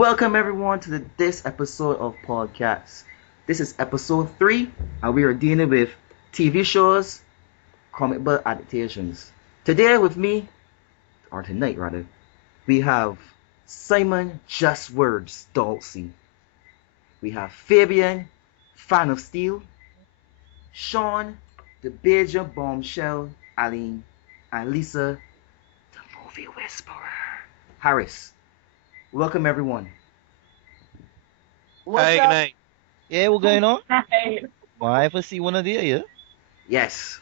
Welcome everyone to this episode of PodCATS. This is episode 3, and we are dealing with TV shows, comic book adaptations. Today with me, or tonight rather, we have Simon Just Words Dulcie. We have Fabian, Fan of Steel, Sean, the Beja Bombshell, Aline, and Lisa, the Movie Whisperer. Harris. Welcome everyone. What's Hi, good up? night. Yeah, what's going on? Hey. Why ever see one of the yeah? Yes.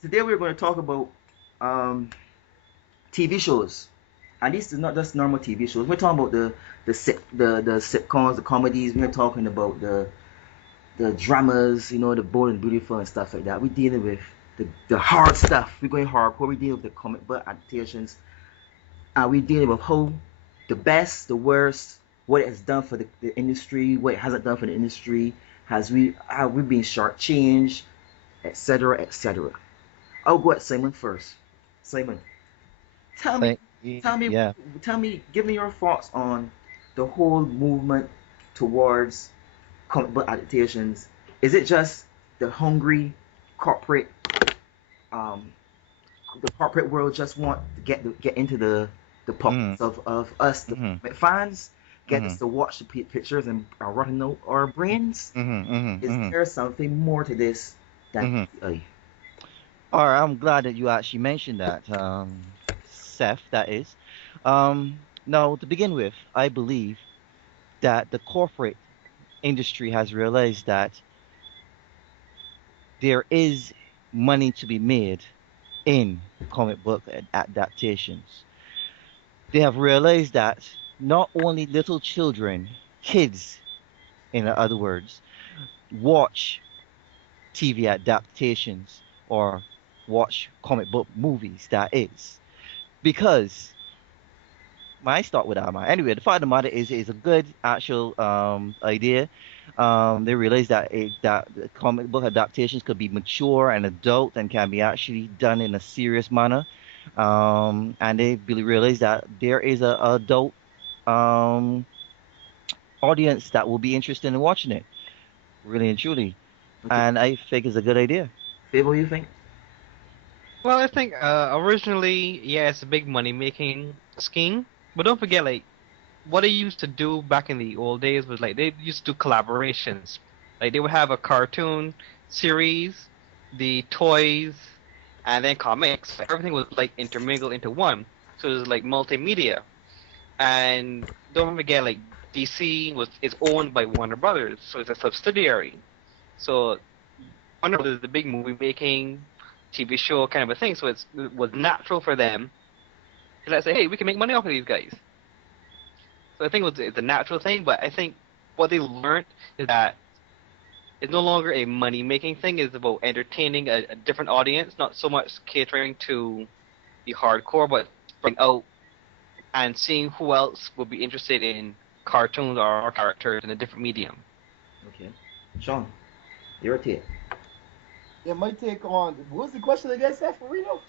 Today we're going to talk about TV shows, and this is not just normal TV shows. We're talking about the sitcoms, the comedies. We're talking about the dramas, the bold and beautiful and stuff like that. We're dealing with the hard stuff. We're going hardcore. We're dealing with the comic book adaptations, and we're dealing with how the best, the worst, what it has done for the industry, what it hasn't done for the industry, have we been shortchanged, etc., etc. I'll go at Simon first. Simon, tell me, tell me, Yeah. give me your thoughts on the whole movement towards comic book adaptations. Is it just the hungry corporate, um, the corporate world just want to get into the pockets of us, the comic fans, get us to watch the pictures and rotten out our brains? Is there something more to this than eye? All right, I'm glad that you actually mentioned that, Seth. That is. Now, to begin with, I believe that the corporate industry has realized that there is money to be made in comic book adaptations. They have realized that not only little children, kids, in other words, watch TV adaptations or watch comic book movies, that is. Because I start with that, man. Anyway, the fact of the matter is a good actual idea. They realize that the comic book adaptations could be mature and adult and can be actually done in a serious manner. And they really realize that there is a adult um audience that will be interested in watching it, really and truly. Okay, And I think it's a good idea. Fabe, what do you think? Well, I think originally, yeah, it's a big money-making scheme, but don't forget, like, what they used to do back in the old days was like they used to do collaborations. Like they would have a cartoon series, the toys, and then comics. Everything was like intermingled into one, so it was like multimedia. And don't forget, like DC is owned by Warner Brothers, so it's a subsidiary. So Warner Brothers is the big movie making TV show kind of a thing. So it was natural for them to let's say, hey, we can make money off of these guys. So I think it's a natural thing, but I think what they learned is that it's no longer a money making thing. It's about entertaining a different audience, not so much catering to the hardcore, but bring out and seeing who else would be interested in cartoons or characters in a different medium. Okay, Sean, your take. Yeah, my take on what was the question again, Seth Reno?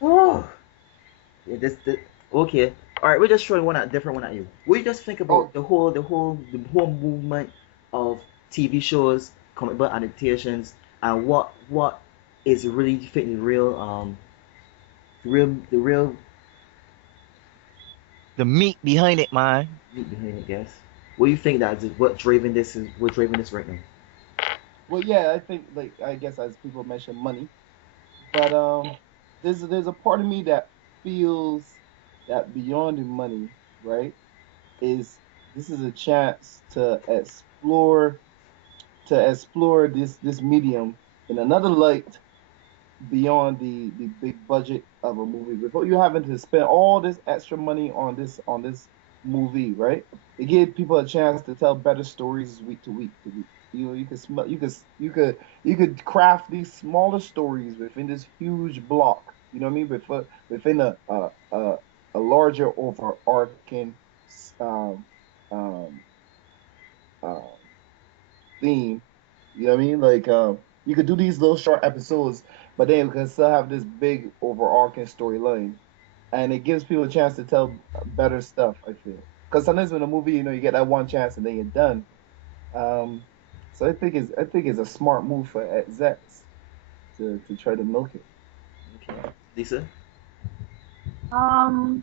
Oh, yeah, okay. All right, we're just throwing one at different one at you. What do you just think about Oh, the whole movement of TV shows, comic book adaptations, and what is really fitting the real The meat behind it, man. meat behind it, guess. What do you think that is what's driving this right now? well, yeah, I think like I guess as people mention money, but there's a part of me that feels that beyond the money, right, is this is a chance to explore this medium in another light beyond the big budget of a movie before you having to spend all this extra money on this movie, right? It gave people a chance to tell better stories week to week to week. You could smell you could craft these smaller stories within this huge block. You know what I mean? Within a larger overarching um um um theme. You know what I mean? Like you could do these little short episodes, but then you can still have this big overarching storyline. and it gives people a chance to tell better stuff. I feel because sometimes in a movie, you get that one chance and then you're done. Um, so I think it's a smart move for execs to try to milk it. Okay. Lisa? Um,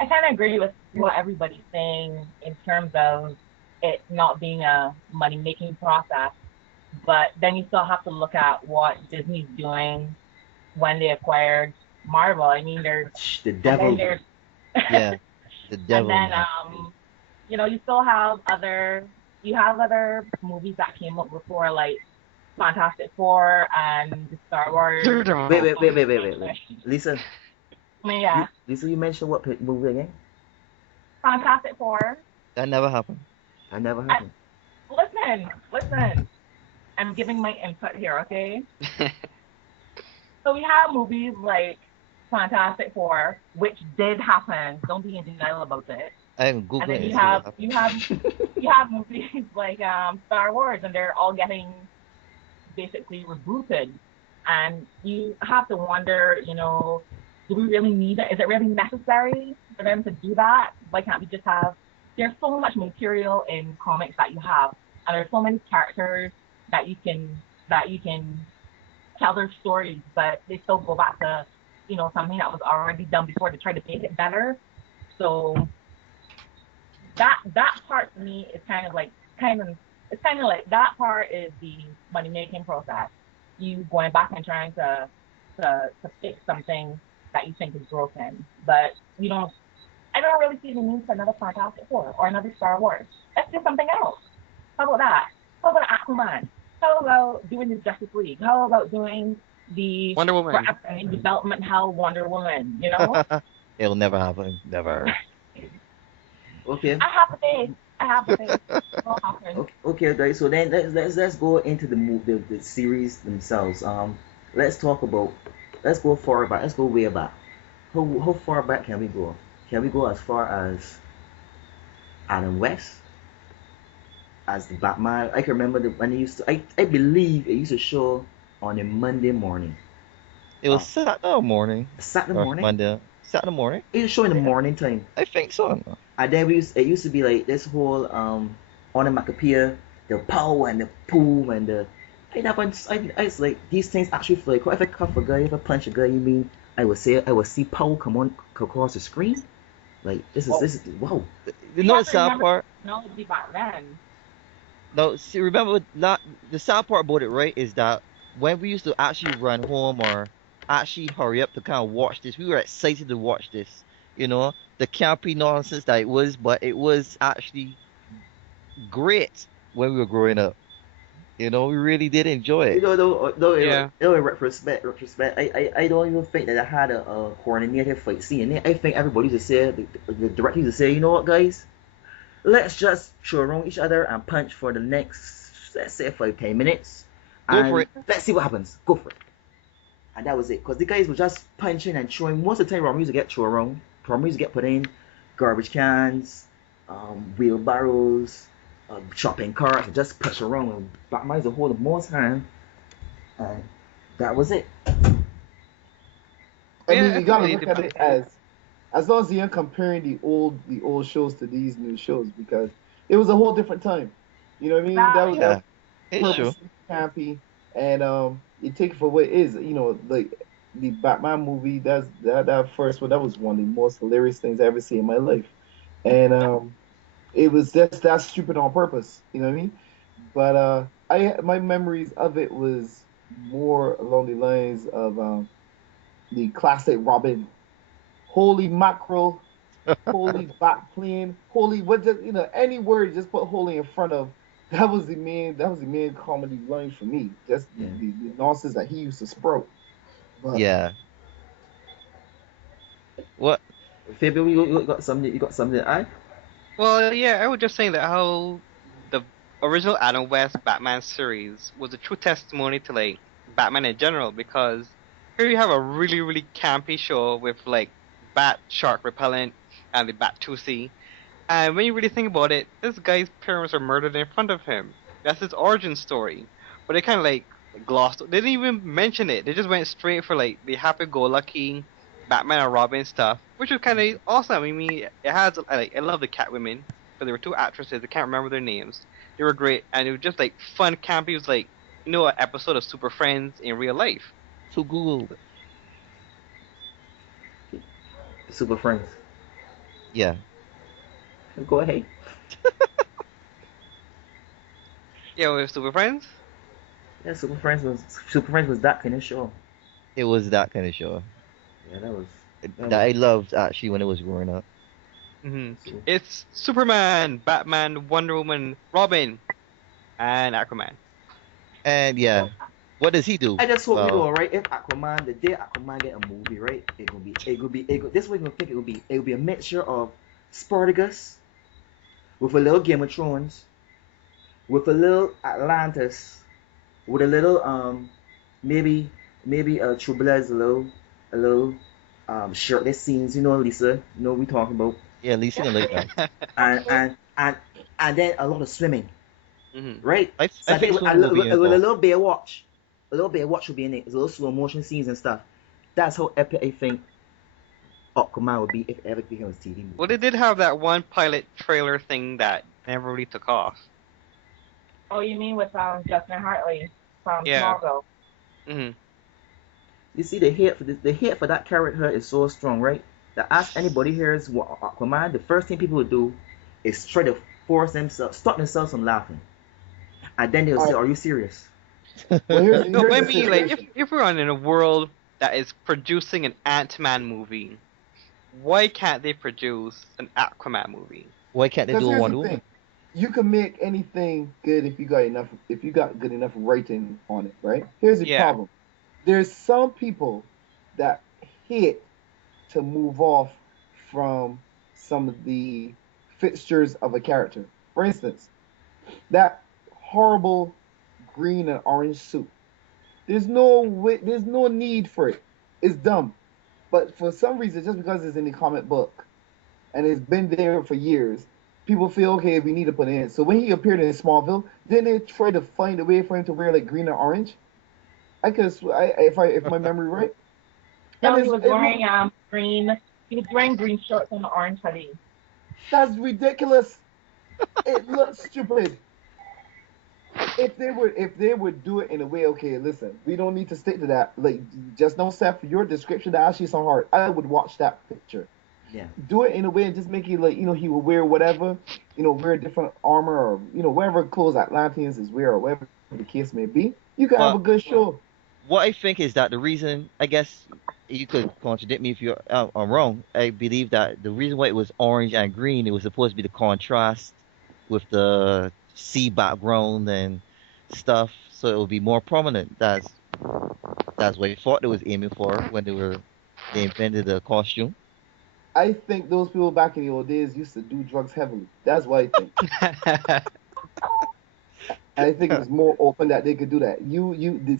I kind of agree with what everybody's saying in terms of it not being a money making process, but then you still have to look at what Disney's doing when they acquired Marvel. I mean, there's The and then devil. there's Yeah, the and devil, then man. you still have other movies that came up before, like Fantastic Four and the Star Wars. Wait. Lisa, I mean, yeah, Lisa, you mentioned what movie again? Fantastic Four. That never happened. That never I, happened. listen. I'm giving my input here, okay? So we have movies like Fantastic Four, which did happen. Don't be in denial about it. I can And Google then it and you see what have happened. you have you have movies like Star Wars, and they're all getting basically rebooted. And you have to wonder, do we really need it? Is it really necessary for them to do that? Why can't we just have? There's so much material in comics that you have, and there's so many characters that you can tell their stories, but they still go back to something that was already done before to try to make it better. So that part to me is kind of like that part is the money making process. You going back and trying to fix something that you think is broken, but you don't. I don't really see the need for another Fantastic Four or another Star Wars. Let's do something else. How about that? How about Aquaman? How about doing the Justice League? How about doing the Wonder Woman. forever in development hell Wonder Woman? You know? It'll never happen. Never. Okay. I have the faith. I have the faith. It'll happen. Okay, guys. So then let's go into the series themselves. Let's talk about. Let's go far back. Let's go way back. How far back can we go? Can we go as far as Adam West as the Batman? I can remember when it used to. I believe it used to show on a Monday morning. It was Saturday morning. Saturday Or morning. Monday. Saturday morning. It used to show in the morning time. I think so. And then it used to be like this whole onomatopoeia, the pow and the boom and the. I was like these things actually feel like if I cuff a guy, if I punch a guy, you mean I would see pow come on across the screen? Like this is wow. You You know the have to sad remember part? technology back then. No, see, remember the sad part about it, right? Is that when we used to actually run home or actually hurry up to kind of watch this, we were excited to watch this. The campy nonsense that it was, but it was actually great when we were growing up. We really did enjoy You it. know, though Yeah. in retrospect, I don't even think that I had a coordinated fight scene. I think everybody used to say, the director used to say, you know what, guys, let's just throw around each other and punch for the next, let's say, 5-10 minutes, Go and for it. let's see what happens. Go for it. And that was it, because the guys were just punching and throwing. Most of the time, raw music get thrown around. Raw music get put in garbage cans, wheelbarrows, shopping carts, and just push around. And Batman used to hold the most hand, and that was it. I Yeah, mean, I you gotta think look at it as long as you're comparing the old shows to these new shows because it was a whole different time. You know what I mean? That was Yeah, it's true. purposely campy, and you take it for what it is. Like the Batman movie. That first one. That was one of the most hilarious things I ever seen in my life, and it was just that stupid on purpose. You know what I mean? But I my memories of it was more along the lines of the classic Robin. Holy mackerel, holy back plane, holy what just any word just put holy in front of. That was the main comedy line for me. Just the, Yeah. the, the nonsense that he used to sprout. But Yeah. What? Fabio, you got something? You got something to add? Well, yeah, I was just saying that how the original Adam West Batman series was a true testimony to like Batman in general because here you have a really, really campy show with like Bat Shark Repellent and the Bat Tusi. And when you really think about it, this guy's parents were murdered in front of him. That's his origin story. But they kind of like glossed. They didn't even mention it. They just went straight for like the happy-go-lucky Batman and Robin stuff, which was kind of awesome. I mean, it has like I love the Catwomen, but there were two actresses. I can't remember their names. They were great, and it was just like fun, campy. It was like an episode of Super Friends in real life. So Google, Super Friends. yeah. Go ahead. Yeah, with Super Friends. Yeah, Super Friends was that kind of show. It was that kind of show Yeah, that was. that I loved actually when it was growing up. So- It's Superman, Batman, Wonder Woman, Robin, and Aquaman. And yeah, what does he do? I just hope we Well, know, right? If Aquaman, the day Aquaman get a movie, right? This way we think it will be a mixture of Spartacus with a little Game of Thrones, with a little Atlantis, with a little maybe True Blood's a little shirtless scenes, you know, Lisa, you know what we talking about, yeah, at least in the late night. and then a lot of swimming, right? I So I think think with so will be a involved. little Baywatch, will be in it. There's a little slow motion scenes and stuff. That's how epic I think Aquaman would be if it ever became a TV movie. Well, they did have that one pilot trailer thing that never really took off. Oh, you mean with Justin Hartley from Yeah. Smallville? hmm You see, the hate for that character is so strong, right? That ask anybody here is what Aquaman, the first thing people would do is try to stop themselves from laughing, and then they'll say, "Are you serious?" Well, No, here's but I the mean, like, situation. if we're on in a world that is producing an Ant-Man movie, why can't they produce an Aquaman movie? Why can't they Because do a here's Wonder the thing. Woman? You can make anything good if you got good enough writing on it, right? Here's the Yeah. problem. There's some people that hate to move off from some of the fixtures of a character. For instance, that horrible green and orange suit. There's no need for it. It's dumb. But for some reason, just because it's in the comic book and it's been there for years, people feel okay, we need to put it in. So when he appeared in Smallville, then they try to find a way for him to wear like green and orange. If my memory right, No, and he was wearing green. He was wearing green shorts and an orange hoodie. that's ridiculous. It looks stupid. If they would do it in a way, okay, listen, we don't need to stick to that. Like, just know, Seth, your description that actually so hard. I would watch that picture. Yeah. Do it in a way and just make it like, he will wear whatever, wear different armor or, whatever clothes Atlanteans is wear or whatever the case may be. You can have a good show. What I think is that the reason, I guess you could contradict me if I'm wrong. I believe that the reason why it was orange and green, it was supposed to be the contrast with the sea background and stuff, so it would be more prominent. That's what I thought they was aiming for when they invented the costume. I think those people back in the old days used to do drugs heavily. That's what I think. I think it was more open that they could do that.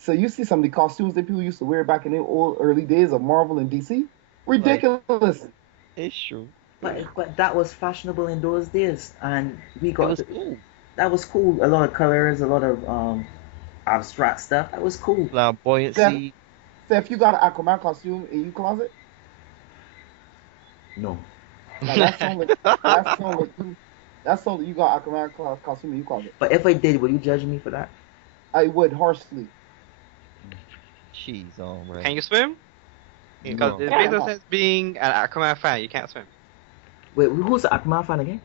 So you see some of the costumes that people used to wear back in the early days of Marvel and DC? Ridiculous. It's true. But that was fashionable in those days, and we It got was cool. that was cool. A lot of colors, a lot of abstract stuff. That was cool. Flamboyancy. Steph, you got an Aquaman costume in your closet? No. Now, that sound like you got Aquaman costume in your closet. But if I did, would you judge me for that? I would harshly. Jeez, all right. Can you swim? Because No. it makes no sense being an Aquaman fan. You can't swim. Wait, who's the Aquaman fan again?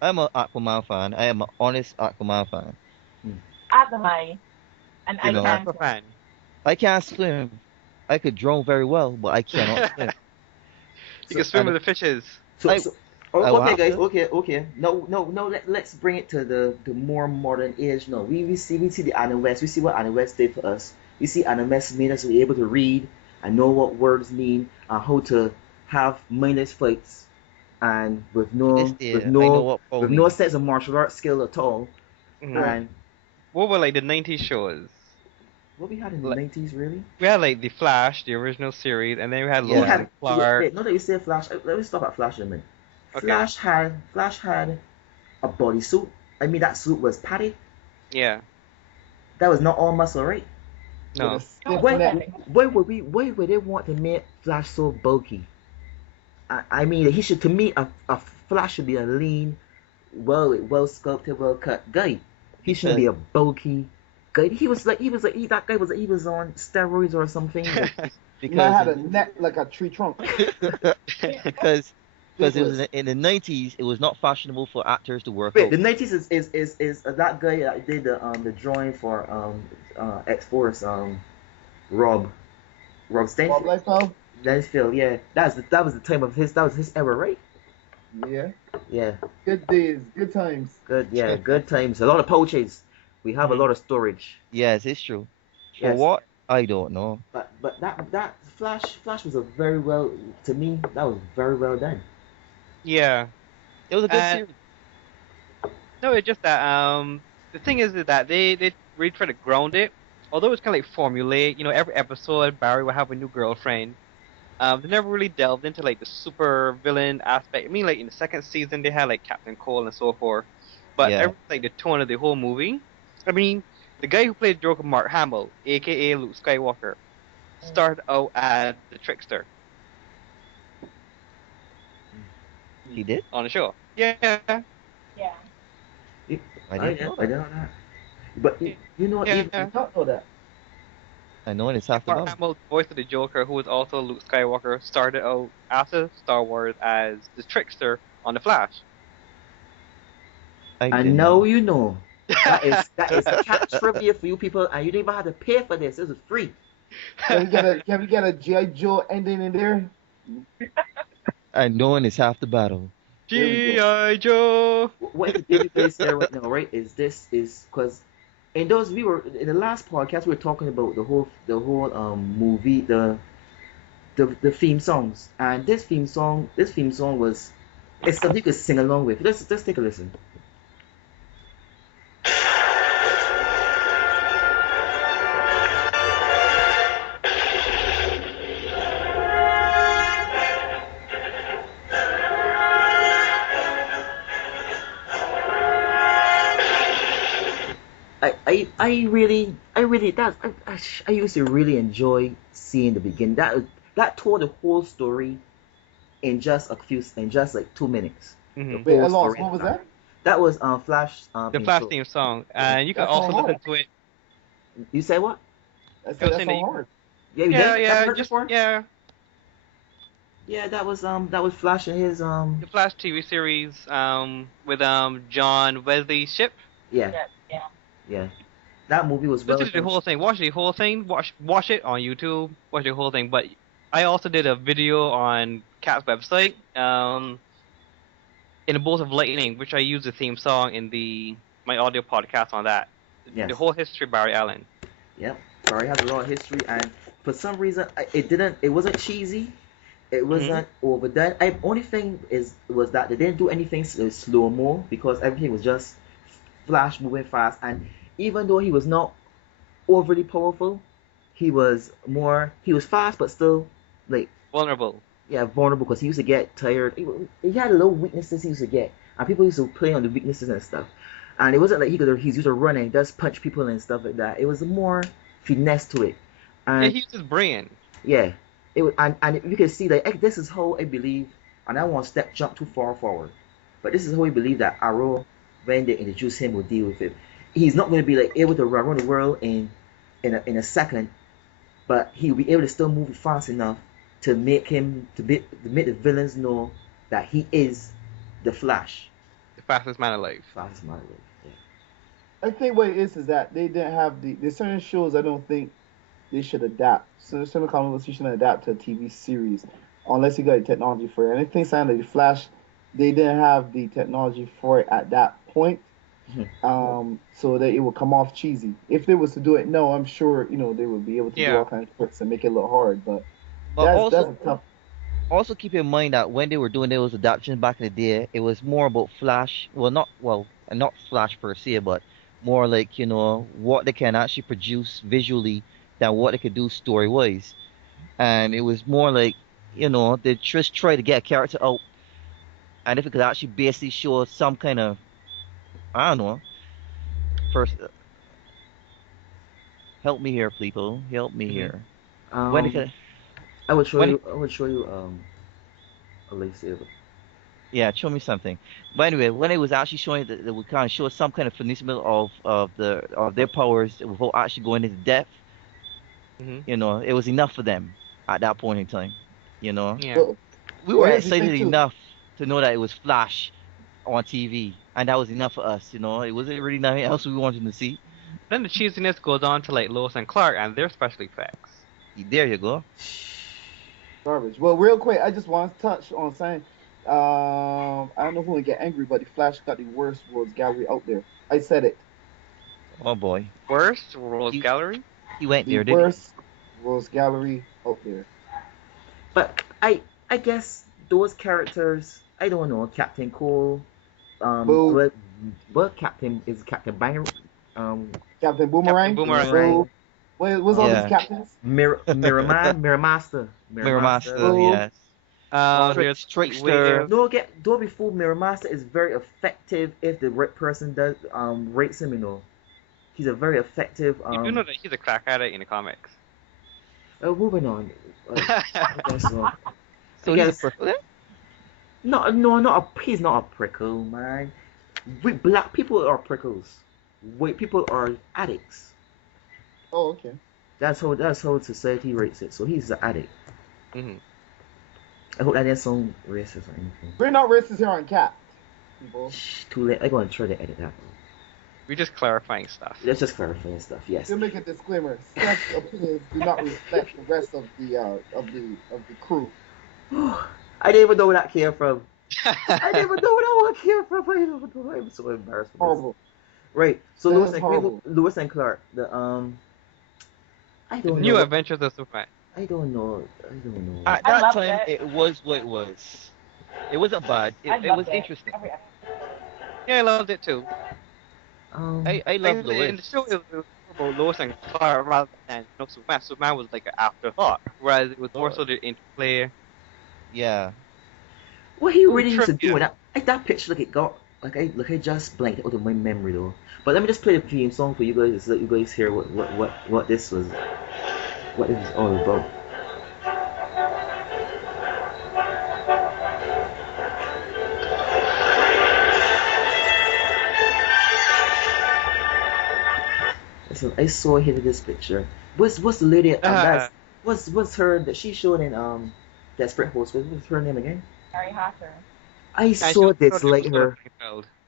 I'm an Aquaman fan. I am an honest Aquaman fan. Aquaman. And I You know, can't. Aquaman. I can't swim. I could drown very well, but I cannot swim. You can swim with the fishes. Okay, will have guys. to. Okay. No. Let's bring it to the more modern age. No, we see the Anna West. We see what Anna West did for us. We see Anna West made us be able to read and know what words mean and how to have mindless fights and with no sense of martial arts skill at all. And what were like the 90s shows? what we had in the 90s, really? We had like the Flash, the original series, and then we had We Lois had and Clark. wait, not that you say Flash. Let me stop at Flash a minute. Okay. Flash had a bodysuit. I mean, that suit was padded. Yeah. That was not all muscle, right? with No. a stiff Why, neck. why would they want to make Flash so bulky? I mean, he should, to me, a Flash should be a lean, well sculpted, well cut guy. He shouldn't be a bulky guy. That guy he was on steroids or something. Like, Man because had a neck like a tree trunk. because it was Ridiculous. in the 90s, it was not fashionable for actors to work wait, out. the 90s is that guy that did the drawing for X Force Rob Bob Stanfield. Lifestyle? Lansfield, yeah, that was the time of his, that was his era, right? Yeah. Yeah, Good days, good times. good times. A lot of pouches. We have a lot of storage. Yes, it's true. For Yes, what? I don't know. but that Flash was a very well, to me, that was very well done. Yeah. It was a good And series. no, it's just that the thing is that they really try to ground it. Although it's kind of like formulaic, every episode Barry will have a new girlfriend. They never really delved into like the super villain aspect. I mean, like in the second season they had like Captain Cole and so forth, but Yeah. like the tone of the whole movie. I mean, the guy who played Joker, Mark Hamill, aka Luke Skywalker, started out as the trickster He did? on the show. Yeah, Yeah. I didn't know I that. don't know that. But you know, yeah. even I don't know that. I know it's half the Mark battle. Hamill, voice of the Joker, who was also Luke Skywalker, started out after Star Wars as the trickster on the Flash. I I did know not. you know. That is cat trivia for you people, and you didn't even have to pay for this. This is free. Can we get a G.I. Joe ending in there? I know it's half the battle. There we go. G.I. Joe. What is the babyface there right now, right? Is because in those, we were in the last podcast, we were talking about the whole movie, the theme songs, and this theme song was, it's something you could sing along with. Let's take a listen. I used to really enjoy seeing the beginning. That told the whole story in just like 2 minutes. The Mhm. Wait, I whole lost. story. What was that? That was Flash The Flash theme song, and you can That sounds also hard. listen to it. You say what? I I said was that saying that sounds you, hard. Yeah, you yeah, did. Never yeah, heard just before? yeah, Yeah, that was Flash and his the Flash TV series, with John Wesley Shipp. yeah, Yeah. Yeah. yeah. That movie was well Listen to the done. whole thing. Watch the whole thing. Watch it on YouTube. Watch the whole thing. But I also did a video on Cat's website, in a bolt of lightning, which I use the theme song in my audio podcast on that. Yes. The whole history of Barry Allen. Yep. Sorry, has a lot of history, and for some reason, it wasn't cheesy. It wasn't overdone. Only thing was that they didn't do anything slow mo, because everything was just Flash moving fast, and even though he was not overly powerful, he was fast, but still like, Vulnerable. yeah, vulnerable, because he used to get tired. He had little weaknesses he used to get, and people used to play on the weaknesses and stuff. And it wasn't like he's used to running, just punch people and stuff like that. It was more finesse to it, Yeah, and he used his brain. yeah, it was, and you can see that, this is how I believe, and I don't want to jump too far forward, but this is how we believe that Arrow, when they introduce him, will deal with it. He's not going to be like able to run around the world in a second, but he'll be able to still move fast enough to make the villains know that he is the Flash. The fastest man alive. Fastest man alive. Yeah. I think what it is that they didn't have there's certain shows I don't think they should adapt. So certain comic books you shouldn't adapt to a TV series unless you got the technology for it. And I think something like Flash, they didn't have the technology for it at that point. So that it would come off cheesy. If they was to do it, no, I'm sure they would be able to do all kinds of tricks and make it look hard. But that's a tough. Also keep in mind that when they were doing those adaptations back in the day, it was more about Flash. Not Flash per se, but more like what they can actually produce visually than what they could do story wise. And it was more like they just try to get a character out, and if it could actually basically show some kind of, I don't know, first Help me here, people. Help me Mhm. here. When it, Um, I would show when it, you. I would show you. A lightsaber. yeah, show me something. But anyway, when it was actually showing that they would kind of show some kind of finessement of their powers without actually going into depth, Mhm. it was enough for them at that point in time. You know, Yeah. But, we but were here's the thing excited too. enough to know that it was Flash on TV, and that was enough for us. It wasn't really nothing else we wanted to see. Then the cheesiness goes on to like Lois and Clark and their special effects. There you go. Garbage. Well, real quick, I just want to touch on saying, I don't know who would get angry, but the Flash got the worst Worlds Gallery out there. I said it. Oh boy, Worst Rose he Gallery. he went The there, did he? worst Worlds Gallery out there. But I guess those characters. I don't know. Captain Cole. Boo. What Captain is Captain Banger? Um, Captain Captain Boomerang. Boomerang. Boomerang. Boo. What's all these Um, Yeah. captains? Mirror Master. Mirror Master, Boo. yes. There's Trickster. Wave. Don't be fooled. Mirror Master is very effective if the right person does rates him. He's a very effective. You do know that he's a crack addict in the comics. Moving on. I guess so. So I he's a guess prickle then? he's not a prickle, man. Black people are prickles. White people are addicts. Oh, okay. That's how society rates it. So he's an addict. Mhm. I hope that didn't sound racist or anything. We're not racist here on Cat, people. Shh, too late. I'm gonna try to edit that. We're just clarifying stuff. Let's just clarify stuff. Yes. Still make a disclaimer. Such opinions do not reflect the rest of the crew. I didn't even know where that came from. I didn't even know where that one came from. I don't know. I'm so embarrassed. For this. Horrible. Right. So That Lewis is and horrible. Lewis and Clark. I The don't New know. Adventures of Superman. I don't know. I don't know. At I that loved time, it. it was what it was. It wasn't bad. I It loved was it. interesting. Every episode. Yeah, I loved it too. I love In the Lois. show, it was about Lois and Clark rather than Superman. Superman was like an afterthought, whereas it was more so the interplay. Yeah. What he Ooh, really used to do trivia. with that picture, I just blanked it out of my memory though. But let me just play the theme song for you guys so that you guys hear what this was all about. Listen, I saw here this picture. What's the lady? What's her that she showed in Desperate Housewives? What's her name again? Harry Hatter. I so dislike her.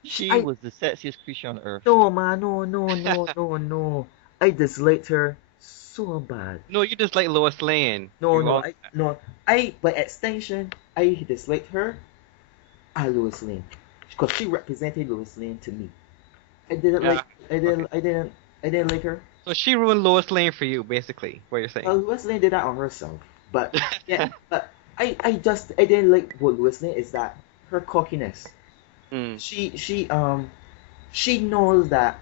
She I- was the sexiest creature on earth. No man, no. I disliked her so bad. No, you just like Lois Lane. No, You no, all- by extension, I disliked her and Lois Lane because she represented Lois Lane to me. I didn't Yeah. I didn't like her. So she ruined Lois Lane for you, basically. What you're saying? Lois Lane did that on herself, but yeah, but I didn't like what Lois Lane is that her cockiness. Mm. She knows that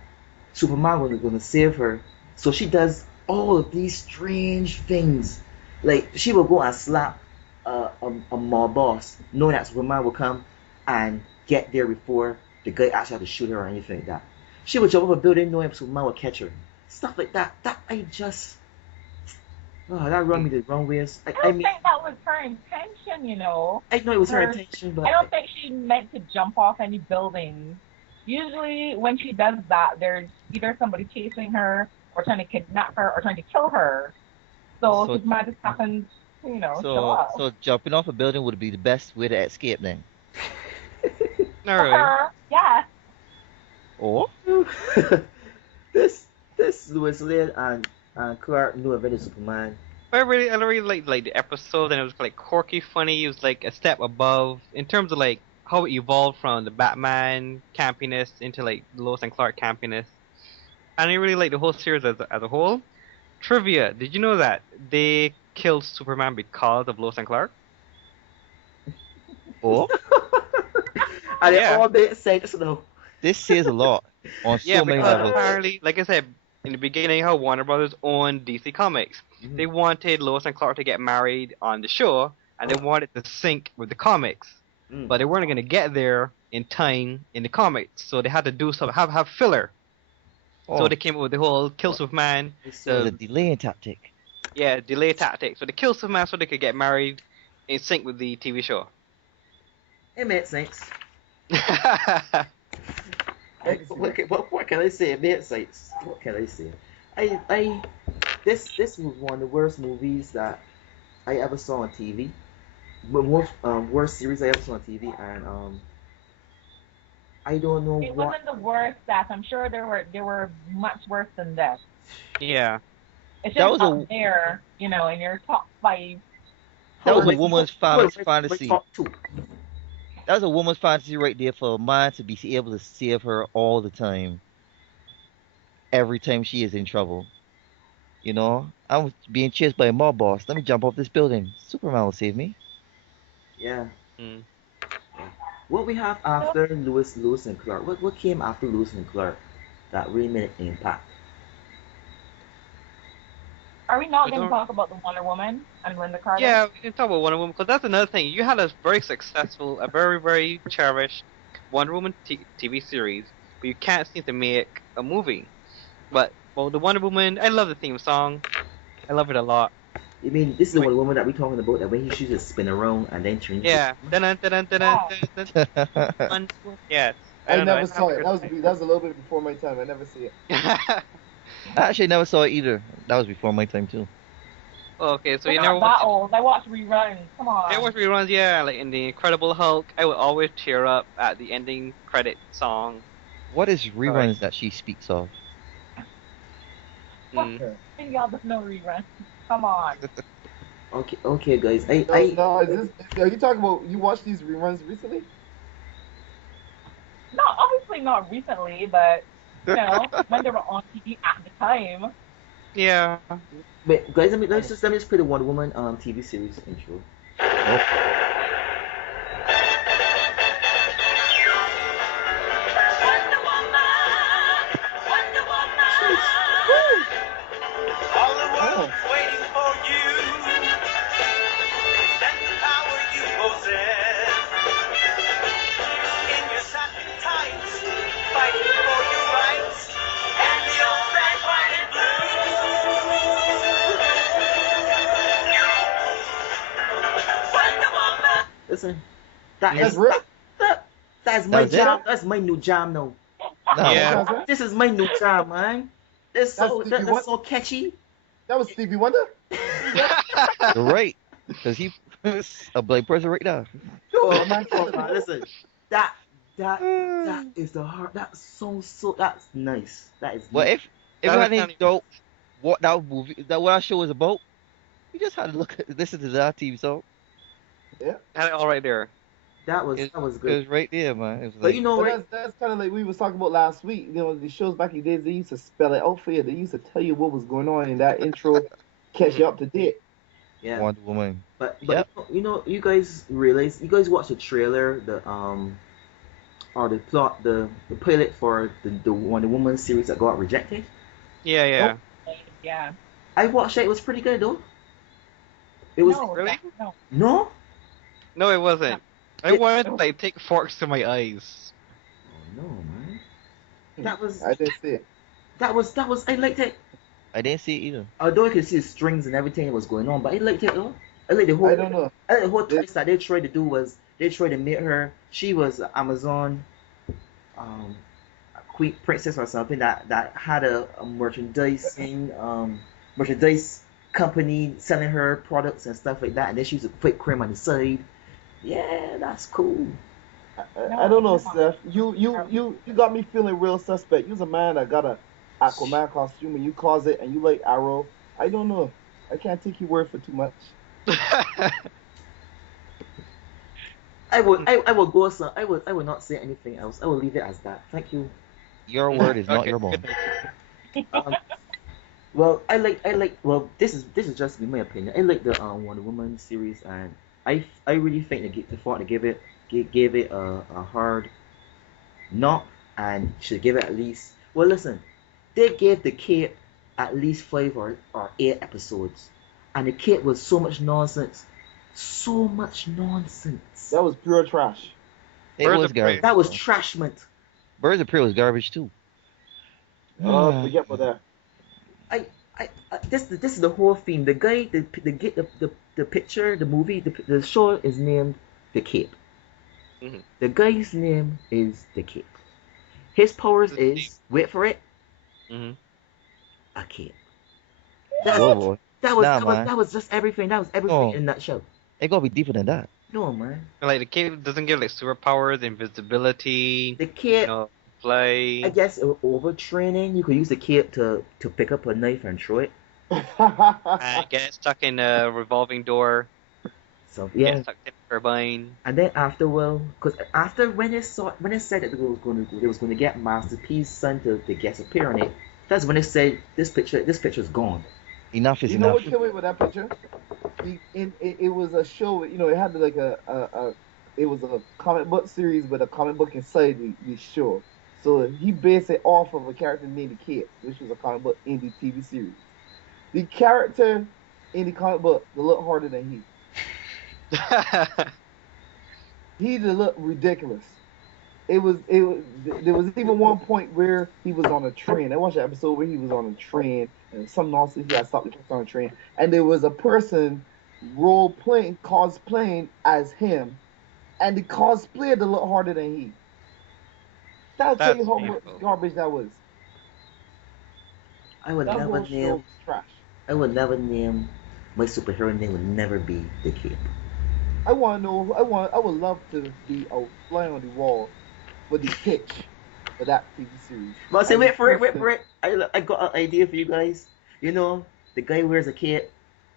Superman was gonna save her, so she does all of these strange things. Like she will go and slap a mob boss, knowing that Superman will come and get there before the guy actually had to shoot her or anything like that. She would jump off a building knowing Superman would catch her. Stuff like that. That rubbed me the wrong ways. I don't think that was her intention, I know it was her intention, but I don't think she meant to jump off any buildings. Usually, when she does that, there's either somebody chasing her, or trying to kidnap her, or trying to kill her. So Superman just happens, show up. So jumping off a building would be the best way to escape then. Not really. Yeah. Or this Lois Lane and Clark New Adventures of Superman. I really like the episode, and it was like quirky, funny. It was like a step above in terms of like how it evolved from the Batman campiness into like Lois and Clark campiness. And I really like the whole series as a whole. Trivia: did you know that they killed Superman because of Lois and Clark? or And Yeah. it all made sense though. this says a lot on Yeah, so many because levels. apparently, like I said in the beginning, how Warner Brothers owned DC Comics. Mhm. They wanted Lois and Clark to get married on the show, and they wanted to sync with the comics. Mm. But they weren't going to get there in time in the comics, so they had to do some have filler. So Oh, they came up with the whole kill Superman, It's, it was a the delaying tactic. delay tactic. So they kill Superman so they could get married in sync with the TV show. it made sense. I can see What can I say? It made sense. What can I say? This was one of the worst movies that I ever saw on TV. But worst series I ever saw on TV, and I don't know It what. wasn't the worst that I'm sure there were much worse than this. Yeah. It's That just was up a there, in your top five. that was a Wait, woman's wait, fantasy. top two. That was a woman's fantasy right there for a man to be able to save her all the time, every time she is in trouble. You know, I'm being chased by a mob boss. Let me jump off this building. Superman will save me. Yeah. Mm. Yeah. What we have after Lewis and Clark? What came after Lewis and Clark that really made an impact? Are we not We going to don't. talk about the Wonder Woman and Linda Carter? Yeah, we can talk about Wonder Woman because that's another thing. You had a very successful, a very very cherished Wonder Woman TV series, but you can't seem to make a movie. But well, the Wonder Woman, I love the theme song. I love it a lot. You mean this is the Wait, one woman that we talking about that when she just spin around and then turn? yeah. Dun dun dun dun dun dun dun. I Wonder Woman. Yes. I I don't know. never I saw have a it. good That was a little bit before my time. I never see it. time. actually never saw it either. That was before my time too. Okay, so We're you not never that watched. old. I watch reruns. Come I on. watch reruns, yeah, like in the Incredible Hulk. I would always tear up at the ending credit song. What is Sorry. reruns that she speaks of? Mm. Y'all just know reruns. Come on. Okay, guys. No, are you talking about you watched these reruns recently? No, obviously not recently, but when they were on TV at the time. Yeah. wait, guys. Let me just play the Wonder Woman TV series intro. Oh, All the Oh, world's waiting for you. And the power you possess. In your satin tights, fighting for your rights. And the old red, white, and blue. Wonder Woman. Listen, that that's is real. that's that my was it? jam. That's my new jam now. No, Yeah. That's right. This is my new jam, man. That's Stevie That's Wonder. so catchy. That was Stevie Wonder. you're right. Because he a black person right now. Oh, man, listen, that is the heart. That song that's nice. That is Well, nice. if That you was hadn't funny. know what that show was about, you just had to listen to that TV song. Yeah, Had it all right there. That was It good. was right there, man. It was But you like, know, but right? that's kind of like we was talking about last week. The shows back in the days they used to spell it out for you. They used to tell you what was going on in that intro, catch you up to date. Yeah. Wonder Woman. But Yep. you guys realize you guys watched the trailer, or the plot, the pilot for the Wonder Woman series that got rejected. Yeah, yeah. Yeah. I watched it. It was pretty good though. It was No, Really? no. no. No, it wasn't. I It- wanted to like take forks to my eyes. Oh no, man. That was I didn't see it. that was I liked it. I didn't see it either. Although you could see the strings and everything that was going on, but I liked it though. I like the whole I don't know. the whole twist that they tried to do was they tried to make her she was an Amazon a queen princess or something that had a merchandise company selling her products and stuff like that, and then she was a quick crime on the side. Yeah, that's cool. I don't know, Steph. You got me feeling real suspect. You's a man that got a Aquaman costume and you closet and you like Arrow. I don't know. I can't take your word for too much. I would go some. I would not say anything else. I will leave it as that. Thank you. Your word is not Okay, your bone. good. Well, well, this is just in my opinion. I like the Wonder Woman series, and I really think they thought to gave it a hard knock and should give it at least. Well, listen, they gave the kid at least 5 or 8 episodes, and the kid was so much nonsense. That was pure trash. It Birds was of Prey. garbage. That was trashment. Birds of Prey was garbage too. Oh, forget about that. This is the whole theme. The guy, the picture, the movie, the show is named The Cape. Mhm. The guy's name is The Cape. His powers The is, wait for it, Mhm. a cape. That's Whoa, boy. Nah, man. that was just everything. That was everything No, in a nutshell. it gotta be deeper than that. No man, Like the cape doesn't give like superpowers, invisibility, the cape. I fly. guess overtraining. You could use the cape to pick up a knife and throw it. And get stuck in a revolving door. So Get yeah. stuck in a turbine. And then after, well, because after when it said that they was going to get Master P's son to guest appear on it, that's when it said this picture's gone. Enough is You know enough. what came away with that picture? It was a show. You know, it had like it was a comic book series, but a comic book inside the show. So he based it off of a character named the Kid, which was a comic book in the TV series. The character in the comic book, they look harder than he. He did look ridiculous. There was even one point where he was on a train. I watched an episode where he was on a train and some nonsense he had stopped the on a train, and there was a person cosplaying as him, and the cosplayer did look harder than he. That'll tell you That's how much painful. garbage that was. I would That never whole show name. was trash. I would never name my superhero name. Would never be the Cape. I want to know. I would love to be a fly on the wall for the pitch for that TV series. But say, And the wait person- for it. I got an idea for you guys. You know, the guy wears a cape,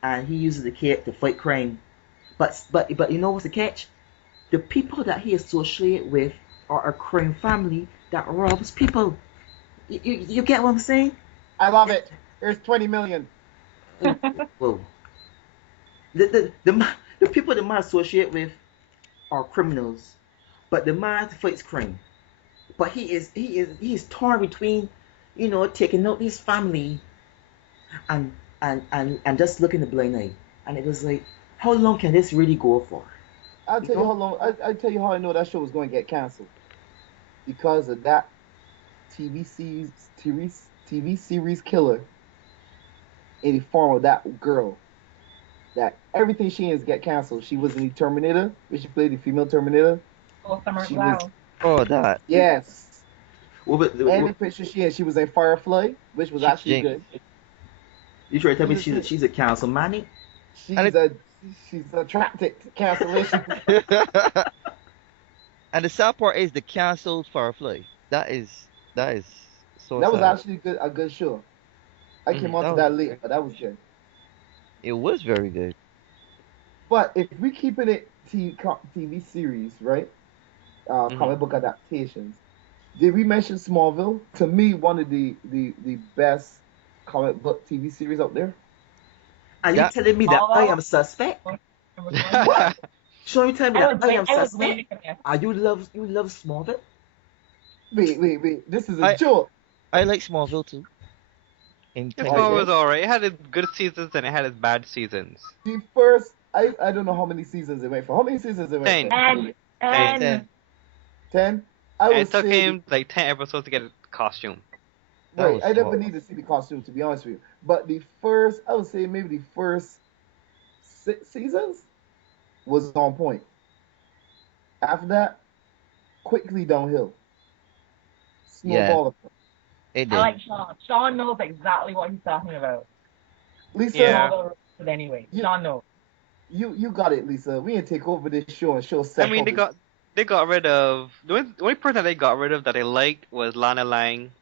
and he uses the cape to fight crime. But you know what's the catch? The people that he associates with are a crime family that robs people. You get what I'm saying? I love it. Here's 20 million. Whoa. The people the man associate with are criminals, but the man fights crime. But he is torn between, taking out his family and just looking the blind eye. And it was like, how long can this really go for? I'll tell you how long. I tell you how I know that show was going to get canceled because of that TV series killer in the form of that girl. That everything she is get canceled. She was in the Terminator, where she played the female Terminator. Oh, Summer She Glau. was Oh, that. yes. Well, but And the picture she was in Firefly, which was actually Jane- good. you try to tell me she's a- she's a council man? She's attracted to cancellation. And the sad part is the canceled Firefly. That is so That was sad. actually a good show. I came Mhm. onto That that was- late, but that was good. It was very good. But if we keeping it TV series, right? Comic book adaptations. Did we mention Smallville? To me, one of the best comic book TV series out there. Are you That- telling me that All I that? am suspect? What? So you telling me I that was I am waiting suspect? for this. Are you love Smallville? Wait. This is a I- joke. I like Smallville too. In This Okay. one was alright. It had its good seasons and it had its bad seasons. The first, I don't know how many seasons it went for. How many seasons it went 10. for? And 10? I And would it took say, him like 10 episodes to get a costume. That right, was I never hard. need to see the costume, to be honest with you. But the first, I would say maybe the first 6 seasons was on point. After that, quickly downhill. Yeah. Snowball. It I did. like Sean. Sean knows exactly what he's talking about. Lisa, Yeah. But anyway, You- Sean knows. you got it, Lisa. We didn't take over this show and show I Seth. mean, they over- got rid of the only person that they got rid of that I liked was Lana Lang.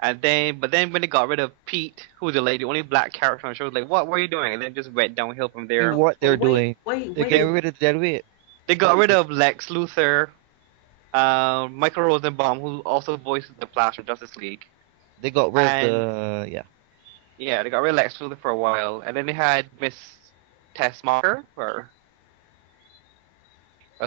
But then when they got rid of Pete, who was the only black character on the show, was like, what were you doing? And then it just went downhill from there. What they're doing. Wait, They're getting rid of the dead weight. They got rid of Lex Luthor, Michael Rosenbaum, who also voices the Flash in Justice League. They got rid And- of the Yeah, they got rid of Lex Luthor for a while, and then they had Miss Tessmacher or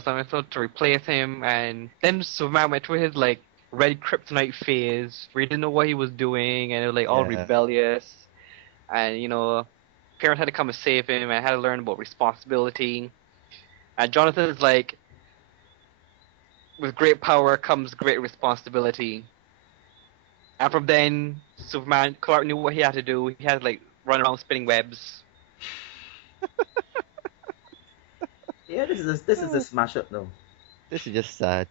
something so to replace him, and then Superman went through his like red kryptonite phase where he didn't know what he was doing, and it was like all Yeah. rebellious, and parents had to come and save him, and had to learn about responsibility. And Jonathan is like, with great power comes great responsibility. And from then, Superman, Clark knew what he had to do. He had to like run around spinning webs. Yeah, this is a smash up though. This is just sad.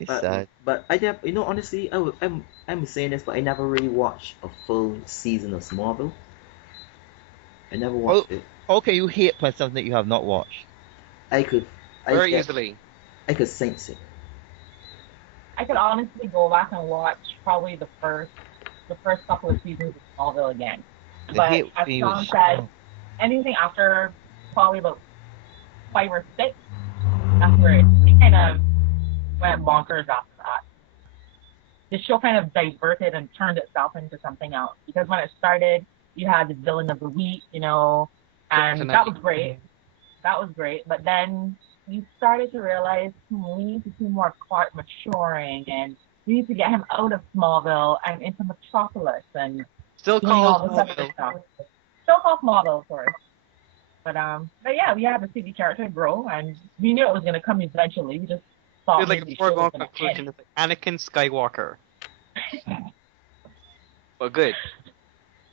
It's But sad. but I never, honestly, I'm saying this, but I never really watched a full season of Smallville. I never Oh, watched it. okay, you hate when something that you have not watched. I could, Very easily. I could sense it. I could honestly go back and watch probably the first couple of seasons of Smallville again. The But hate as when you Sean said, anything after probably about 5 or 6, that's where it kind of went bonkers after that. The show kind of diverted and turned itself into something else. Because when it started, you had the villain of the week, and that was great. That was great. But then you started to realize we need to see more Clark maturing, and we need to get him out of Smallville and into Metropolis and Still doing all called this other Smallville. stuff. Still called Smallville, of course. But yeah, we had to see the character grow, and we knew it was going to come eventually. We just thought It's like a maybe the show foregone was going to conclusion. end. It's like Anakin Skywalker. But good.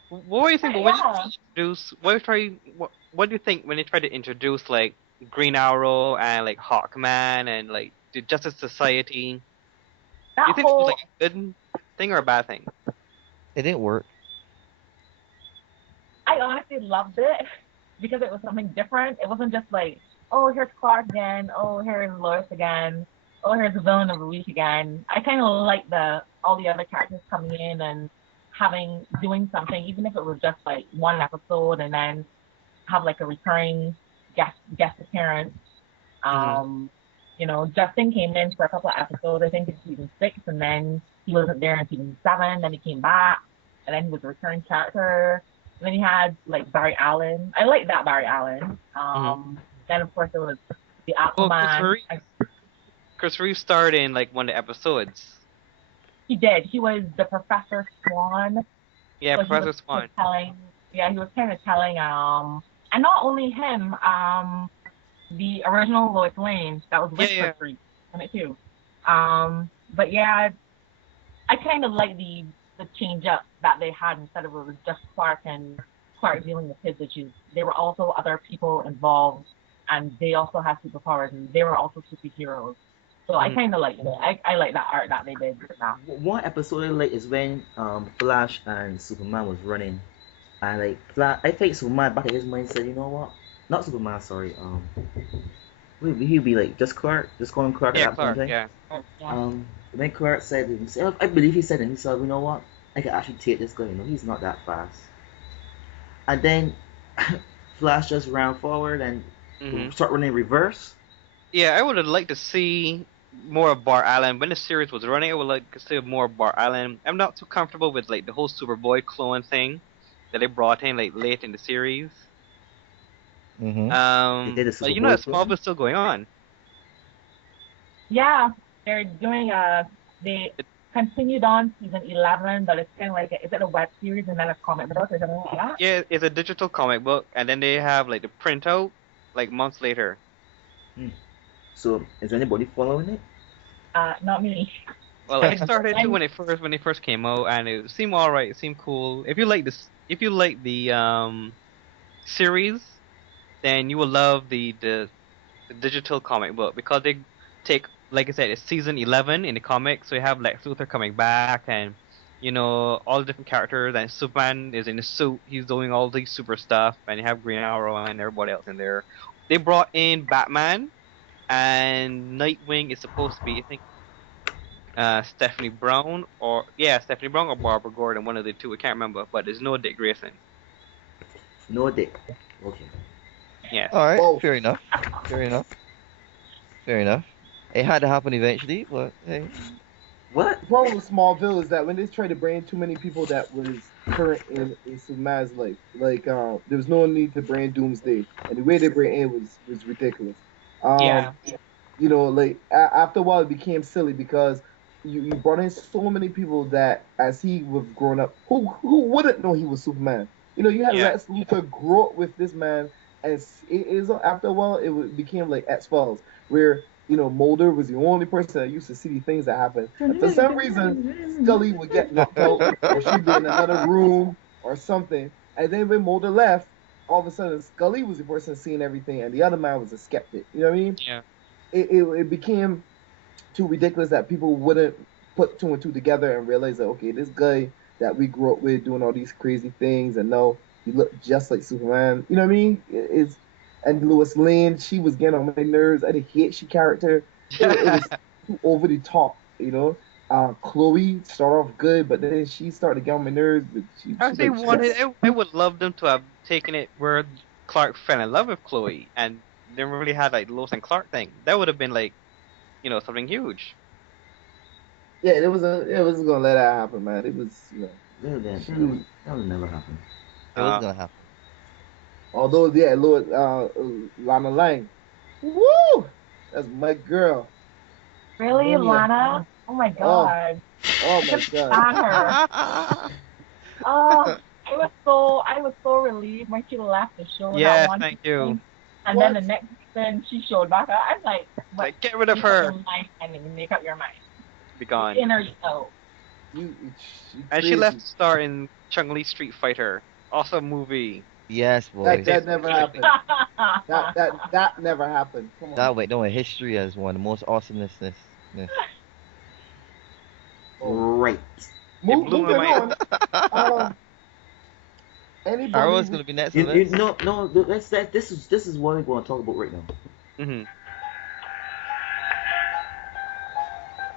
What do you think? But when Yeah. you introduce, what do you think when they try to introduce like Green Arrow and like Hawkman and like the Justice Society? Do That you think it was whole like a good thing or a bad thing? it didn't work. I honestly loved it because it was something different. It wasn't just like, oh, here's Clark again. Oh, here's Lois again. Oh, here's the villain of the week again. I kind of like all the other characters coming in and doing something, even if it was just like one episode, and then have like a recurring guest appearance. Justin came in for a couple of episodes, I think in season 6, and then he wasn't there in season 7. Then he came back, and then he was a recurring character. And then he had like Barry Allen. I like that Barry Allen. Then of course there was the Oh, Aquaman. Chris Reeve starred in like one of the episodes. He did. He was the Professor Swan. Yeah, So Professor Swan. he was kind of telling, and not only him, the original Lois Lane, that was with Chris Reeve in it too. But yeah, I kind of like the change up that they had instead of it was just Clark and Clark dealing with his issues. There were also other people involved, and they also had superpowers, and they were also superheroes. So I kind of like it. I like that art that they did with that. One episode I like is when Flash and Superman was running, and like I think Superman back in his mind said, you know what? Not Superman, sorry. He'd be like just Clark, just call him Clark at that Clark, point. yeah. When Clark said himself, I believe he said himself, you know what? I can actually take this guy. He's not that fast. And then Flash just ran forward and start running reverse. Yeah, I would have liked to see more of Bart Allen. When the series was running, I would like to see more of Bart Allen. I'm not too comfortable with like the whole Superboy clone thing that they brought in like late in the series. They did a But you know that Smallville's still going on. Yeah, they're doing they continued on season 11, but it's kind of like is it a web series and then a comic book or something like that? Yeah, it's a digital comic book, and then they have like the printout like months later. So is anybody following it? Not me. Well, I started to when they first came out, and it seemed alright. It seemed cool. If you like the series, then you will love the digital comic book because they take, like I said, it's season 11 in the comic, so you have Lex Luthor coming back, and all the different characters, and Superman is in a suit. He's doing all these super stuff, and you have Green Arrow and everybody else in there. They brought in Batman, and Nightwing is supposed to be, I think, Stephanie Brown or Barbara Gordon, one of the two. I can't remember, but there's no Dick Grayson. No Dick. Okay. Yeah. All right. Fair enough. It had to happen eventually, but hey. What? The problem with Smallville is that when they tried to bring in too many people that was current in Superman's life, like there was no need to bring Doomsday, and the way they bring in was ridiculous. Like after a while it became silly because you brought in so many people that as he was growing up, who wouldn't know he was Superman? You had Lex Luthor grow up with this man, and it is after a while it became like X-Files, where Mulder was the only person that used to see the things that happened. And for some reason, Scully would get knocked out, or she'd be in another room or something. And then when Mulder left, all of a sudden Scully was the person seeing everything, and the other man was a skeptic. You know what I mean? Yeah. It became too ridiculous that people wouldn't put two and two together and realize that okay, this guy that we grew up with doing all these crazy things, and now he looked just like Superman. You know what I mean? It's and Lois Lane, she was getting on my nerves. I didn't hate she character. It was too over the top. Chloe started off good, but then she started to get on my nerves. But she Actually, like, I would love them to have taken it where Clark fell in love with Chloe and they really had like Lois and Clark thing. That would have been like, something huge. yeah, it wasn't gonna let that happen, man. It was, That would never happen. It was gonna happen. although yeah, Lord, Lana Lang, woo, that's my girl. Really, Yeah. Lana? Oh my god. Oh my god. On her. Oh, I was so relieved when she left the show. Yes, that one thank you. season. And What? then the next season she showed back up. I'm like, Like, get rid of make up her. your mind and make up your mind. Be gone. In or out. You And she crazy. left to star in Chung Li Street Fighter. Awesome movie. Yes, boys. That never happened. That never happened. Come on. That wait, no, history has one of the most awesomeness. Right. blew my Moving on. Anybody? Arrow's gonna be next. You, on you, this? no, this is what we're going to talk about right now. Mm-hmm.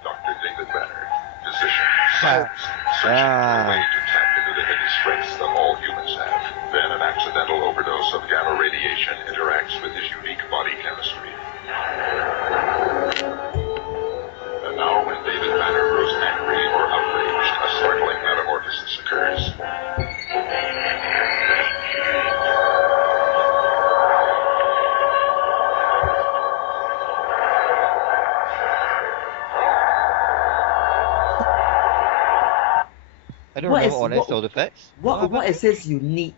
Dr. David Banner, physician, Ah. scientist, searching for a way to tap into the hidden strengths that all humans have. Then an accidental overdose of gamma radiation interacts with his unique body chemistry. And now when David Banner grows angry or outraged, a startling metamorphosis occurs. I don't What remember is- all their what- sound effects. What is his unique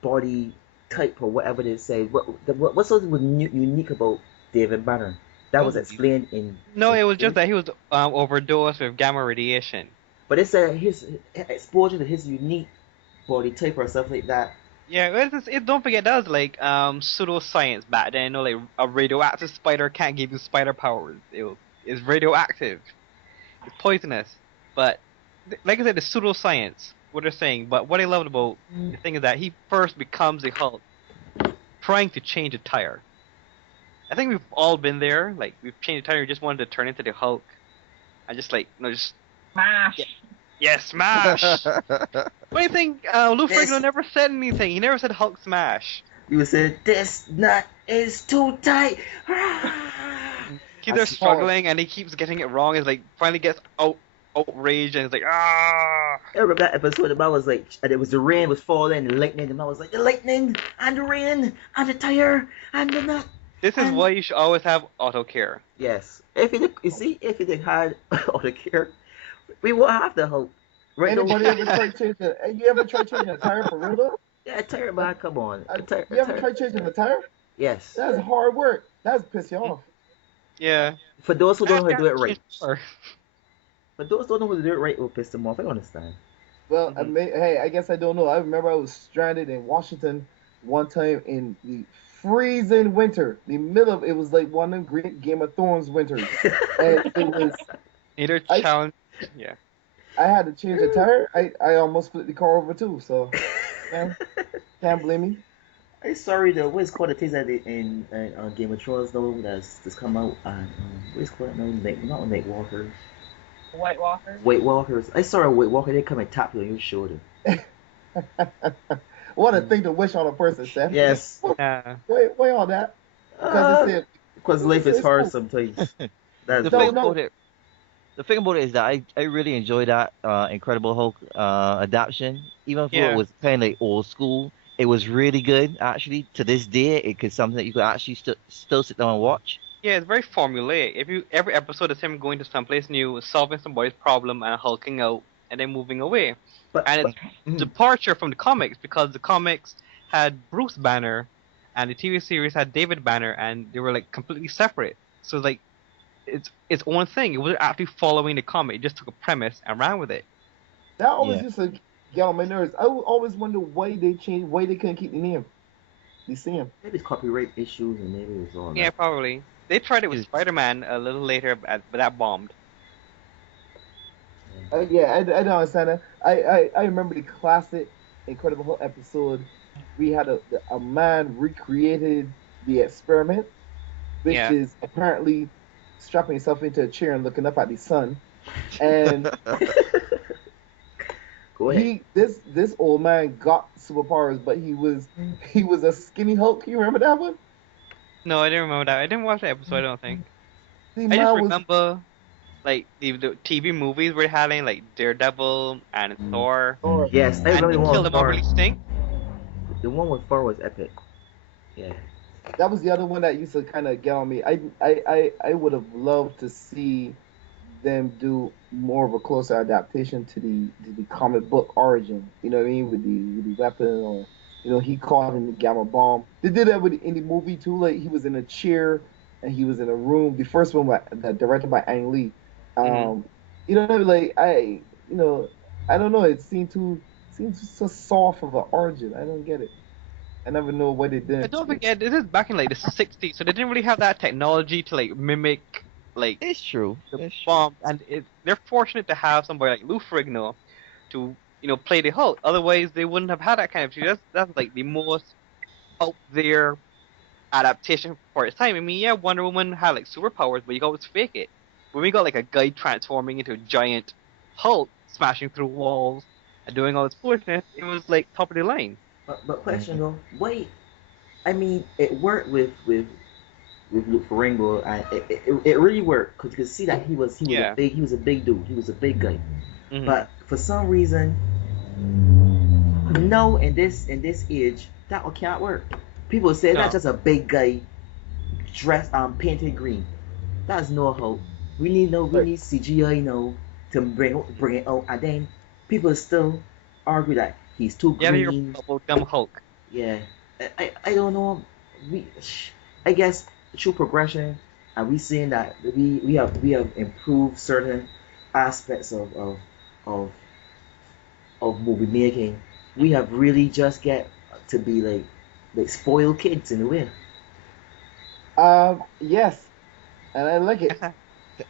body type or whatever they say? What's so unique about David Banner? That was explained in. No, it was just that he was overdosed with gamma radiation. But it said his exposure to his unique body type or stuff like that. Yeah, don't forget that was like pseudoscience back then. Like a radioactive spider can't give you spider powers. It's radioactive. It's poisonous. But like I said, it's pseudoscience. What they're saying. But what I loved about the thing is that he first becomes the Hulk, trying to change a tire. I think we've all been there. Like we've changed a tire, just wanted to turn into the Hulk. I just just Smash. yeah, smash. What do you think? Lou Yes. Ferrigno never said anything. He never said Hulk smash. You would say this nut is too tight. He's there struggling and he keeps getting it wrong. It's like finally gets outraged and it's like ah. I remember that episode. The man was like, and it was the rain was falling, the lightning. The man was like, the lightning and the rain and the tire and the nut. This is why you should always have auto care. Yes. If it had auto care, we won't have the hope. Right? Anybody ever try changing? You ever try changing a tire for real though? Yeah, tire, man. Come on. A tire, You ever try changing a tire? Yes. That's hard work. That's piss you off. Yeah. For those who don't know how to do it right. Or- For those who don't know how to do it right, it will piss them off. I understand. Well, hey, I guess I don't know. I remember I was stranded in Washington one time in the freezing winter. The middle of it was like one of them great Game of Thrones winters, and it was. Either I- challenge. Yeah. I had to change a tire. I almost flipped the car over too. So can't blame me. I'm sorry though. What is called the things that they in Game of Thrones though that's come out and what is called now? Not Night Walkers. White Walker. Weight Walkers. I saw a Weight Walker. They come and tap you on your shoulder. What a thing to wish on a person, Seth. Yes. Yeah. Wait on that. Because it said Because life is hard sometimes. That's The No, thing no. about it, is that I really enjoy that Incredible Hulk adaptation, even though Yeah. it was kind of like old school. It was really good, actually. To this day, it could something that you could actually still sit down and watch. Yeah, it's very formulaic. Every episode is him going to someplace new, solving somebody's problem and hulking out and then moving away. And it's departure from the comics because the comics had Bruce Banner and the TV series had David Banner and they were like completely separate. So like its own thing. It wasn't actually following the comic. It just took a premise and ran with it. That always Yeah. used to get on my nerves. I would always wonder why they changed, why they couldn't keep the name. The same. Maybe it's copyright issues and maybe it's all Yeah, that. probably. They tried it with Huge. Spider-Man a little later, but that bombed. Yeah, I don't understand that. I remember the classic Incredible Hulk episode. We had a man recreated the experiment, which Yeah. is apparently strapping himself into a chair and looking up at the sun. And Go ahead. this old man got superpowers, but he was a skinny Hulk. You remember that one? No, I didn't remember that. I didn't watch the episode, I don't think. The I just man was remember, like, the TV movies we're having, like Daredevil and Thor, Thor. Yes, I and remember they the one killed with them off Thor. really stink. The one with Thor was epic. Yeah. That was the other one that used to kind of get on me. I would have loved to see them do more of a closer adaptation to the comic book origin. You know what I mean? With the weapon, or he caught in the gamma bomb. They did that with in the movie too. Like he was in a chair and he was in a room. The first one that directed by Ang Lee. Mhm. Like I don't know. It seems so soft of an origin. I don't get it. I never know what they But did. don't forget, this is back in like the '60s, so they didn't really have that technology to like mimic like It's true. the It's true. bomb, and they're fortunate to have somebody like Lou Ferrigno to play the Hulk. Otherwise, they wouldn't have had that kind of. That's like the most out there adaptation for its time. I mean, yeah, Wonder Woman had like superpowers, but you can always fake it. When we got like a guy transforming into a giant Hulk, smashing through walls and doing all this foolishness, it was like top of the line. But question Mhm. though, wait. I mean, it worked with Luke Ferrigno, and it really worked because you could see that Yeah. he was a big dude, he was a big guy. Mhm. But for some reason, no, in this age, that can't work. People say that's No. just a big guy dressed painted green. That's no hope. We Right. need CGI now to bring it out, and then people still argue that he's too Yeah, your green. bubble gum Hulk. Yeah, I don't know. We I guess through progression, and we seeing that we have improved certain aspects of of movie making. We have really just get to be like spoiled kids in a way. Yes, and I like it.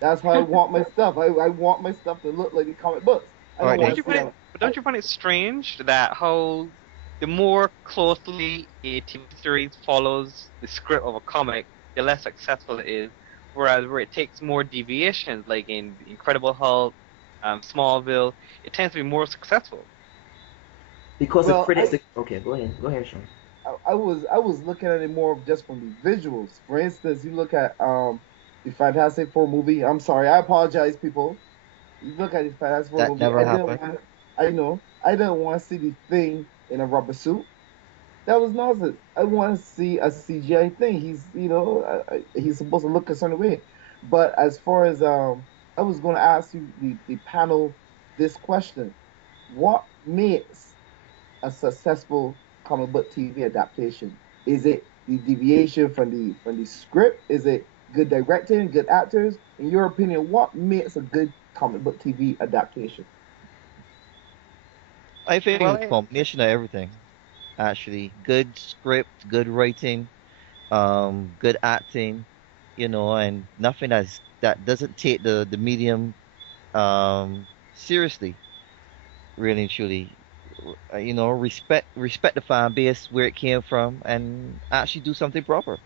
That's why I want my stuff. I want my stuff to look like the comic books. I All don't right But want don't then. to you see find it? that. But don't you find it strange that how the more closely a TV series follows the script of a comic, the less successful it is. Whereas where it takes more deviations, like in Incredible Hulk, Smallville, it tends to be more successful. Because the Well, critics. Okay, go ahead, Sean. I was looking at it more of just from the visuals. For instance, you look at the Fantastic Four movie. I'm sorry, I apologize, people. You look at the Fantastic Four That movie. never happened. I didn't want to see the Thing in a rubber suit. That was nonsense. I want to see a CGI thing. He's supposed to look a certain way. But as far as I was going to ask you the panel this question: what makes a successful comic book TV adaptation? Is it the deviation from the script? Is it good directing, good actors? In your opinion, what makes a good comic book TV adaptation? I think Well, it's a combination of everything. Actually, good script, good writing, good acting, and nothing that doesn't take the medium seriously, really and truly. Respect the fan base where it came from, and actually do something proper.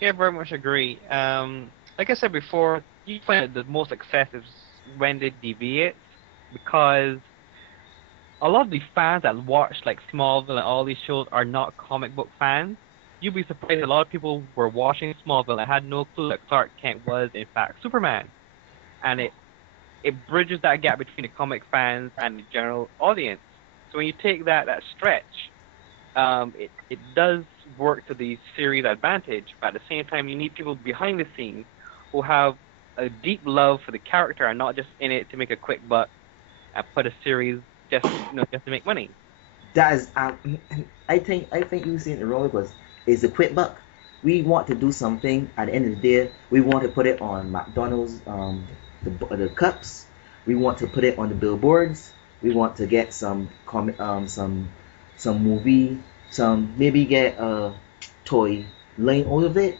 yeah, very much agree. Like I said before, you find that the most success is when they deviate because a lot of the fans that watch like Smallville and all these shows are not comic book fans. You'd be surprised a lot of people were watching Smallville and had no clue that Clark Kent was in fact Superman. And it bridges that gap between the comic fans and the general audience. So when you take that stretch, it does work to the series advantage, but at the same time you need people behind the scenes who have a deep love for the character and not just in it to make a quick buck and put a series just to make money. That is, I think you see it wrong because it's a quick buck. We want to do something at the end of the day. We want to put it on McDonald's, the cups. We want to put it on the billboards. We want to get some comic, some movie, some maybe get a toy line out of it.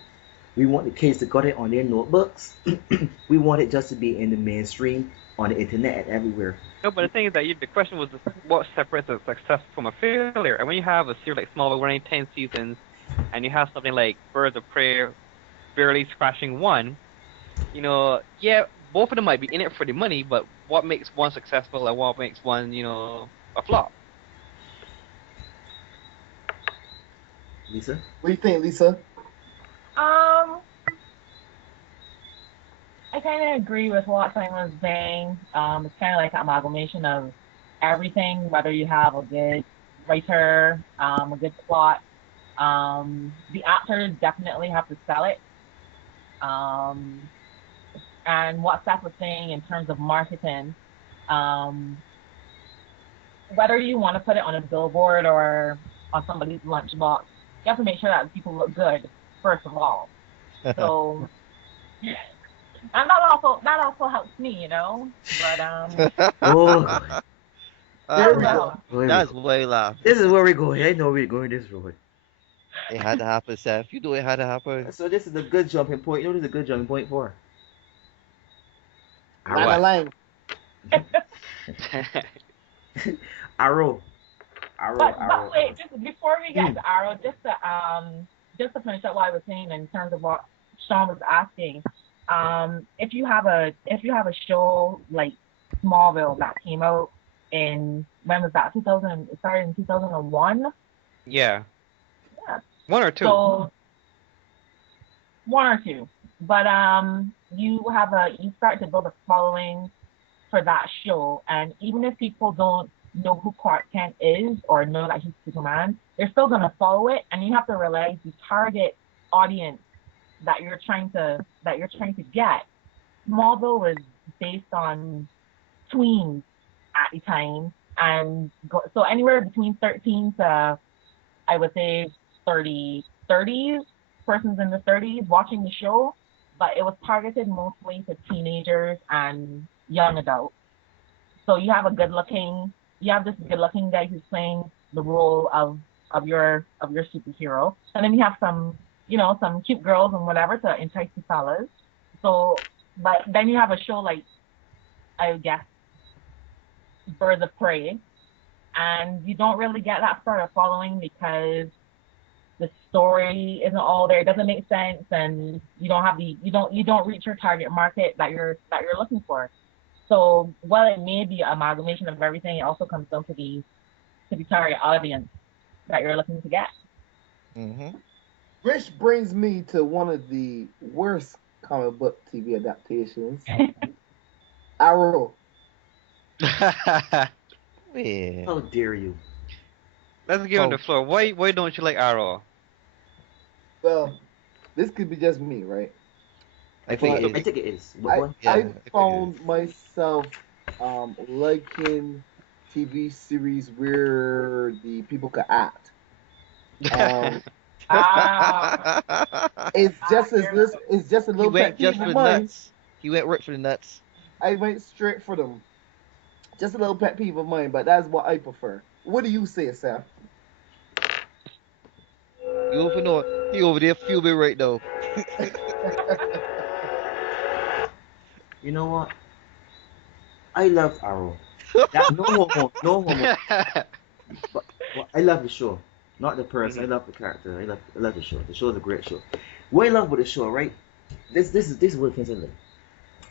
We want the kids to got it on their notebooks. We want it just to be in the mainstream, on the internet, and everywhere. No, but the thing is that the question was what separates a success from a failure. And when you have a series like Smallville running 10 seasons, and you have something like Birds of Prey barely scratching one, yeah, both of them might be in it for the money, but what makes one successful and what makes one, a flop? Lisa? What do you think, Lisa? I kind of agree with what Simon was saying. It's kind of like an amalgamation of everything, whether you have a good writer, a good plot. The actors definitely have to sell it. And what Seth was saying in terms of marketing, whether you want to put it on a billboard or on somebody's lunchbox, you have to make sure that people look good, first of all. So, and that also helps me, But Oh, There we well, go. That's way laugh. This is where we're going. I know we're going this road. It had to happen, Seth. You know it had to happen. So this is a good jumping point. You know what is a good jumping point for? Lana Lang. Arrow. But wait, just before we get to Arrow, just to finish up what I was saying in terms of what Sean was asking, if you have a show like Smallville that came out in, when was that? 2000. It started in 2001. Yeah. Yeah. One or two. So, one or two. But you start to build a following for that show, and even if people don't know who Clark Kent is or know that he's Superman, they're still gonna follow it, and you have to realize the target audience that you're trying to get. Smallville was based on tweens at the time, and so anywhere between 13 to, I would say, 30s, persons in the 30s watching the show, but it was targeted mostly to teenagers and young adults. So you have this good looking guy who's playing the role of your superhero, and then you have some cute girls and whatever to entice the fellas. So, but then you have a show like, I guess, Birds of Prey, and you don't really get that sort of following because the story isn't all there. It doesn't make sense, and you don't reach your target market that you're looking for. So while it may be an amalgamation of everything, it also comes down to the target audience that you're looking to get. Mm-hmm. Which brings me to one of the worst comic book TV adaptations, Arrow. Yeah. How dare you? Let's give him the floor. Why don't you like Arrow? Well, this could be just me, right? I think I it think it is. I found myself liking TV series where the people could act. It's just a He little went pet just peeve for of the mine. nuts. He went right for the nuts. I went straight for them. Just a little pet peeve of mine, but that's what I prefer. What do you say, Seth? You over know he over there fuming right now. You know what? I love Arrow. No homo. But I love the show, not the person. I love the character. I love the show. The show is a great show. What I love about the show, right? This is what things I like.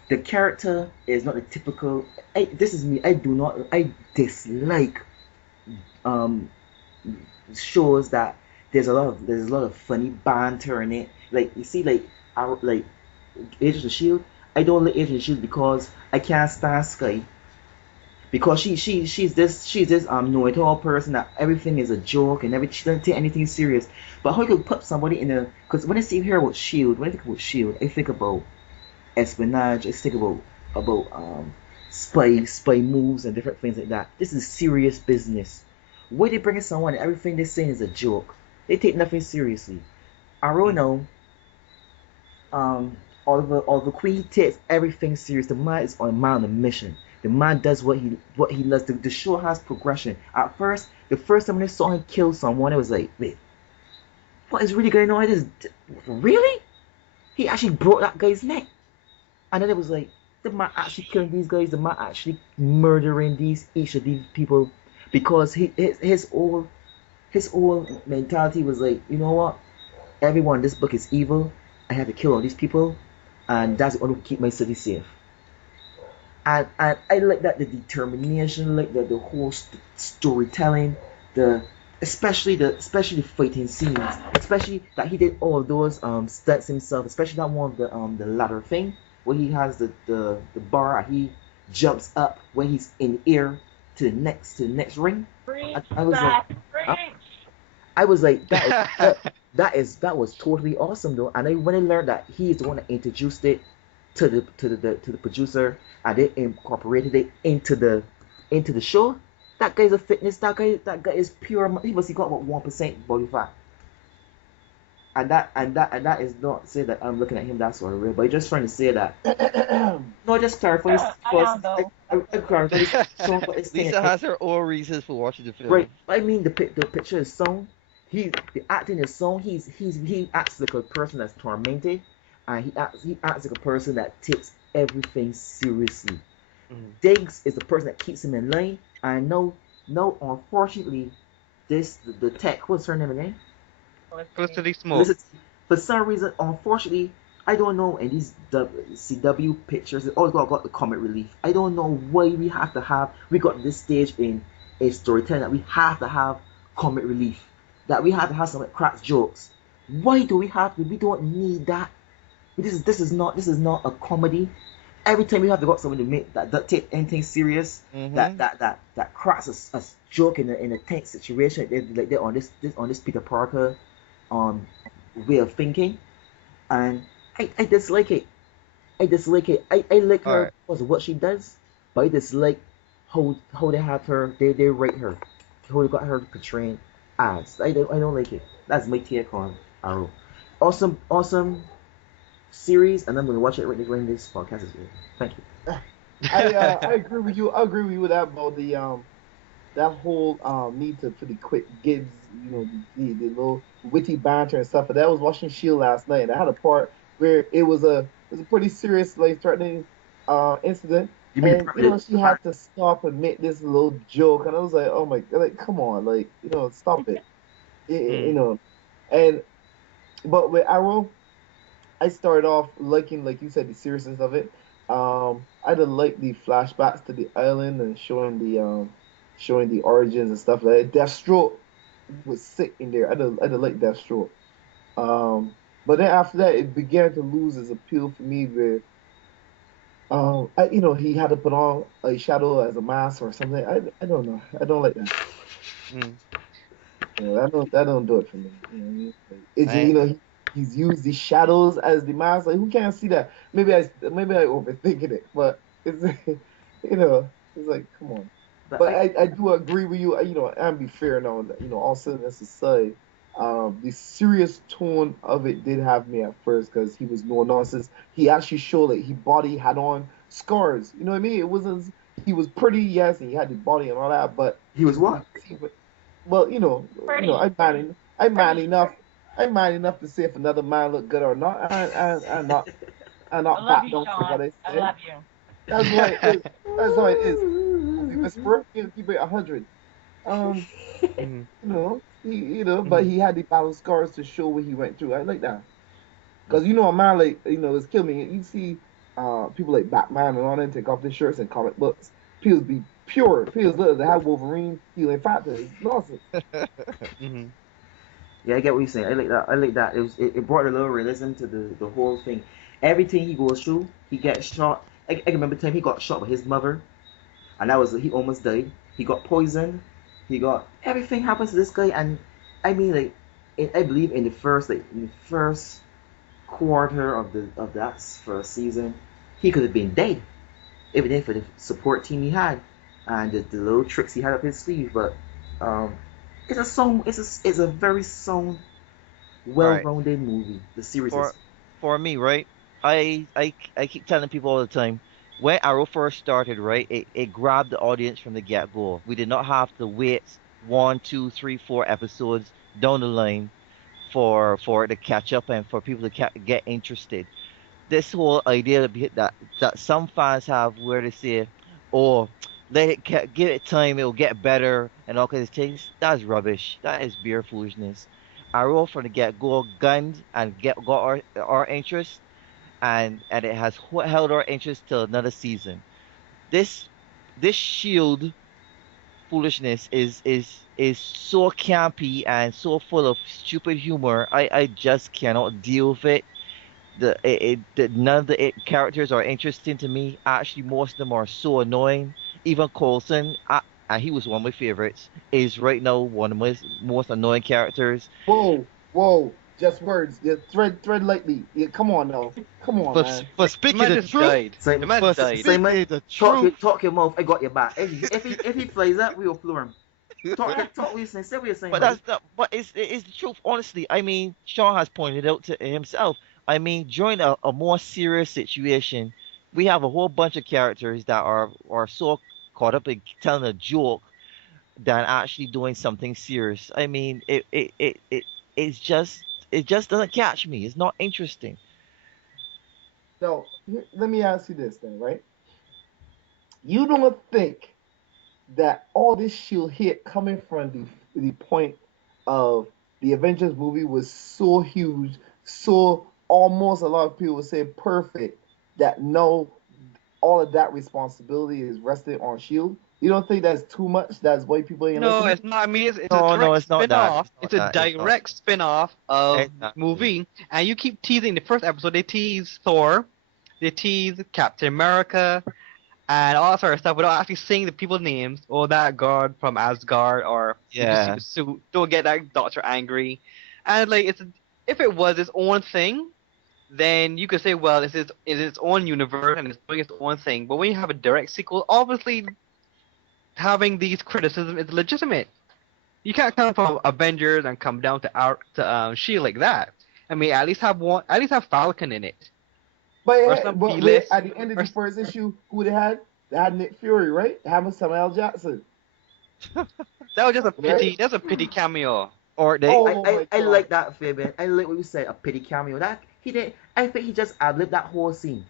The character is not a typical. This is me. I dislike shows that there's a lot of funny banter in it. Like you see, like Agents of Shield. I don't like Agents of Shield because I can't stand Sky. Because she's this know-it-all person that everything is a joke and she doesn't take anything serious. But how you could put somebody in a, because when I think about Shield, I think about espionage. I think about spy moves and different things like that. This is serious business. Why they bringing someone and everything they're saying is a joke? They take nothing seriously. Arono, Oliver Queen takes everything serious. The man is on a mission. The man does what he loves. The show has progression. At first, the first time I saw him kill someone, it was like, wait, what is really going on? This really? He actually broke that guy's neck, and then it was like, the man actually killing these guys. The man actually murdering each of these people because his whole mentality was like, you know what? Everyone in this book is evil. I have to kill all these people, and that's the only way to keep my city safe. And I like that, the determination, like the whole storytelling, the especially the fighting scenes, especially that he did all of those stunts himself, especially that one, the ladder thing where he has the bar, he jumps up when he's in the air to the next ring. Preach, I was like, Zach, huh? preach. I was like, that was totally awesome though. And when I learned that he is the one that introduced it to the producer, and they incorporated it into the show. That guy's a fitness. That guy is pure. He must got about 1% body fat. And that is not say that I'm looking at him that sort of way, but I'm just trying to say that. No, just clarify. I clarify. So, but it's Lisa has her own reasons for watching the film. right. I mean, the picture is sewn. The acting is sewn. He acts like a person that's tormented, and he acts like a person that takes everything seriously. Diggs is the person that keeps him in line. And no, unfortunately, the tech. What's her name again? Felicity Smoke. For some reason, unfortunately, I don't know. In these CW pictures, it always got the comic relief. I don't know why we got this stage in a storytelling that we have to have comic relief. That we have to have some cracks jokes. Why do we have to? We don't need that. This is not a comedy. Every time you have to got someone to make that take anything serious, that cracks a joke in a tense situation, they're on this Peter Parker way of thinking, and I dislike it. I like her Alright. because of what she does, but I dislike how they have her. They write her, how they got her portraying as. I don't like it. That's my take on Arrow. Awesome series, and I'm gonna watch it right when this podcast is over. Thank you. I agree with you. I agree with you with that about the that whole need for the quick gigs, the little witty banter and stuff. But I was watching Shield last night, and I had a part where it was a pretty serious life threatening incident, You mean and she had to stop and make this little joke, and I was like, oh my god, like come on, like stop it, and but with Arrow. I started off liking, like you said, the seriousness of it. I did like the flashbacks to the island and showing the origins and stuff like that. Deathstroke was sick in there. I did like Deathstroke. But then after that, it began to lose its appeal for me. Where he had to put on a shadow as a mask or something. I don't know. I don't like that. Mm. That don't do it for me. It's Right. he's used the shadows as the mask. Like who can't see that? Maybe I overthinking it, but it's it's like come on. But But I do agree with you. And be fair now. All seriousness aside, the serious tone of it did have me at first because he was no nonsense. He actually showed that his body had on scars. You know what I mean? It wasn't. He was pretty, yes, and he had the body and all that, but he was what? well, Pretty. I'm man enough. I'm man enough to say if another man look good or not. I'm not. I'm I not love back you, down for what Sean. I I say. love you. That's why it is. That's why it is. Movie whisperer, he'll keep it 100. Um, Mm. but he had the battle scars to show what he went through. I like that because a man like it's killing me. You see, people like Batman and all that take off their shirts in comic books. People be pure. People look they have Wolverine healing factors. Nonsense. Mhm. Yeah, I get what you're saying. I like that. It brought a little realism to the whole thing. Everything he goes through, he gets shot. I remember the time he got shot by his mother, and he almost died. He got poisoned. He got everything happens to this guy, and I mean I believe in the first quarter of that first season, he could have been dead if it ain't for the support team he had and the little tricks he had up his sleeve. But it's a very sound Right. well-rounded movie. The series For is. for me, right? I keep telling people all the time, when Arrow first started, right, it grabbed the audience from the get-go. We did not have to wait one, two, three, 4 episodes down the line for it to catch up and for people to get interested. This whole idea that some fans have where they say, "Oh, give it time, it'll get better," and all kinds of things. That's rubbish. That is beer foolishness. Arrow from the get go gunned and got our interest, and it has held our interest till another season. This this Shield foolishness is so campy and so full of stupid humor. I just cannot deal with it. None of the characters are interesting to me. Actually, most of them are so annoying. Even Coulson, and he was one of my favorites, is right now one of my most annoying characters. Whoa, whoa, just words. Yeah, tread lightly. Yeah, come on now. Come on, For man. for The speaking man the just truth, died. The Simon, man for died. Simon, speaking the truth. talk your mouth. I got your back. If he flies up, we will floor him. Talk what you're saying. Say what you're saying, But buddy. that's not. But it's the truth. Honestly, I mean, Sean has pointed out to himself. I mean, during a more serious situation, we have a whole bunch of characters that are so caught up in telling a joke than actually doing something serious. I mean, it's just it just doesn't catch me. It's not interesting. Now, let me ask you this then, right? You don't think that all this shield hit coming from the point of the Avengers movie was so huge, so almost a lot of people would say perfect, that no, all of that responsibility is resting on Shield. You don't think that's too much? That's why people ain't No, listening. it's not. I mean, it's a No, no, direct it's not that. spin-off. It's not It's a that. It's not. direct spin-off of the Exactly. movie, and you keep teasing. The first episode, they tease Thor, they tease Captain America, and all that sort of stuff without actually saying the people's names. Or that guard from Asgard, or if you see Yeah. the suit, don't get that doctor angry. And like, if it was its own thing, then you could say, well, it's its own universe and it's doing its own thing. But when you have a direct sequel, obviously having these criticisms is legitimate. You can't come from Avengers and come down to Shield like that. I mean, at least have one, at least have Falcon in it, or some But wait, B-list. at the end of Or the first issue, who they had? They had Nick Fury, right? They had Samuel L. Jackson, that was just a right? pity. That's a pity cameo. Or they. I, Oh I, my I god. like that, Fabian. I like what you said. A pity cameo. That he did. I think he just ad-libbed that whole scene.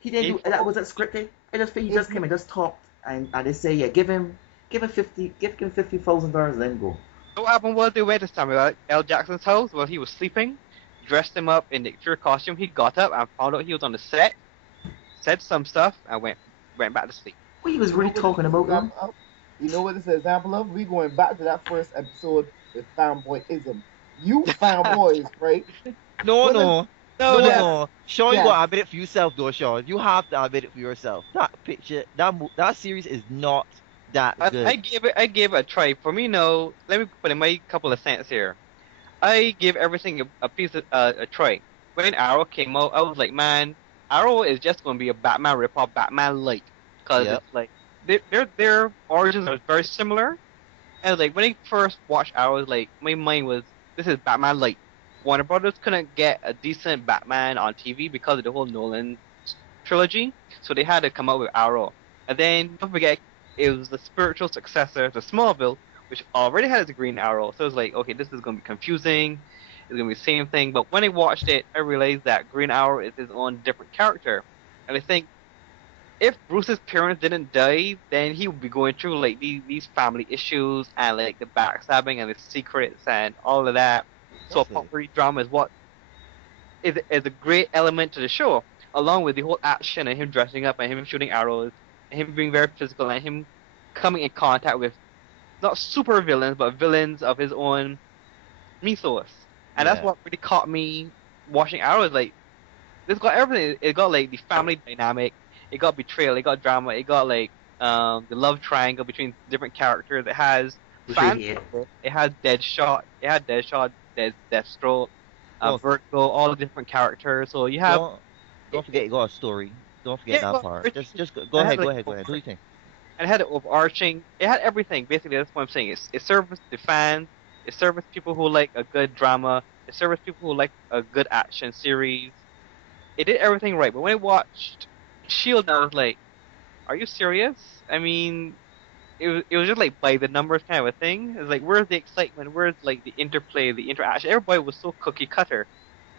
He didn't do If that. Wasn't scripted. I just think he just If came and just talked, and they say, yeah, give him $50,000 and then go. what happened was they went to Samuel L. Jackson's house while he was sleeping, dressed him up in the Fury costume. He got up and found out he was on the set, said some stuff, and went back to sleep. What he was You know really what this talking is an about, man? example of? You know what this is an example of? We going back to that first episode with fanboyism. You fanboys, right? No, Women, no, No, no, no. yes, no. Sean, you yes. gotta admit it for yourself, though, Sean. You have to admit it for yourself. That picture, that series is not that good. I gave it a try. For me, no. Let me put in my couple of cents here. I give everything a piece of a try. When Arrow came out, I was like, man, Arrow is just going to be a Batman ripoff, Batman light, because Yep. it's like their origins are very similar. And like when I first watched Arrow, like my mind was, this is Batman light. Warner Brothers couldn't get a decent Batman on TV because of the whole Nolan trilogy, so they had to come out with Arrow. And then don't forget, it was the spiritual successor to Smallville, which already had its Green Arrow. So it was like, okay, this is gonna be confusing. It's gonna be the same thing. But when I watched it, I realized that Green Arrow is his own different character. And I think if Bruce's parents didn't die, then he would be going through like these family issues and like the backstabbing and the secrets and all of that. So That's it. potpourri drama is what is a great element to the show, along with the whole action and him dressing up and him shooting arrows, and him being very physical and him coming in contact with not super villains but villains of his own mythos. And that's Yeah. what really caught me watching Arrows. Like, it's got everything. It got like the family dynamic, it got betrayal, it got drama, it got like the love triangle between different characters. It has Which I fan hate. it has Deadshot, Deathstroke, Oh, Vertigo, all the different characters. So you have don't forget you got a story. Don't forget yeah, that well, part. Rich, Just go I had ahead, like go ahead. Do you think? and it had overarching. It had everything. Basically, that's what I'm saying. It serves the fans. It serves people who like a good drama. It serves people who like a good action series. It did everything right, but when I watched Shield, I was like, "Are you serious?" I mean, it was just like by the numbers kind of a thing. It's like, where's the excitement? Where's like the interplay, the interaction? Everybody was so cookie cutter.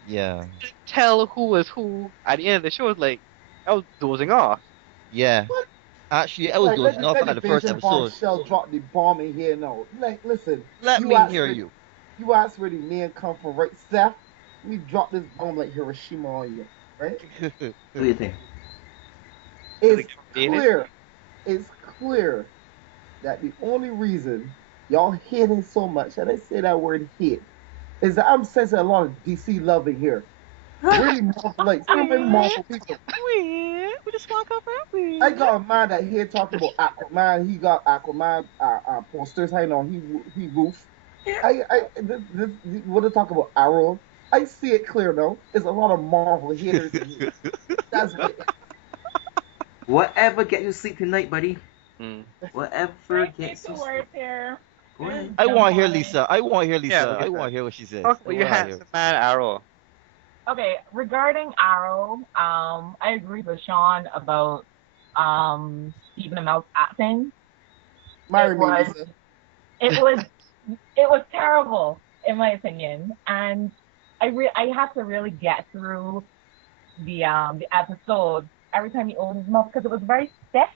Yeah. Tell who was who at the end of the show. It's like I was dozing off. Yeah. What? Actually, I was Like, dozing off let at the the first Beijing episode. bombshell drop the bomb in here now. Like, listen, Let you me asked hear where, you. you asked where the man come from, right, Seth? Let me drop this bomb like Hiroshima on you, right? What do you think? Does it It's get radiated? clear, it's clear that the only reason y'all hating so much, and I say that word hate, is that I'm sensing a lot of DC love in here. We're the Marvelites. We're very Marvel people. We just walk up I got a man that here talking about Aquaman. He got Aquaman posters hanging on he roof. What to talk about Arrow? I see it clear now. There's a lot of Marvel haters in here. That's it. Whatever get you sleep tonight, buddy. Mm. Whatever Right, gets two you sleep. words here. Go ahead. I Jump want to hear on it. Lisa. I want to hear Lisa. Yeah, Lisa. I want to hear what she says. Talk I about your want to hear. handsome man, Arrow. Okay, regarding Arrow, I agree with Sean about Stephen Amell's acting. Marry It me, was Lisa. it was it was terrible in my opinion, and I had to really get through the episode every time he opened his mouth because it was very stiff.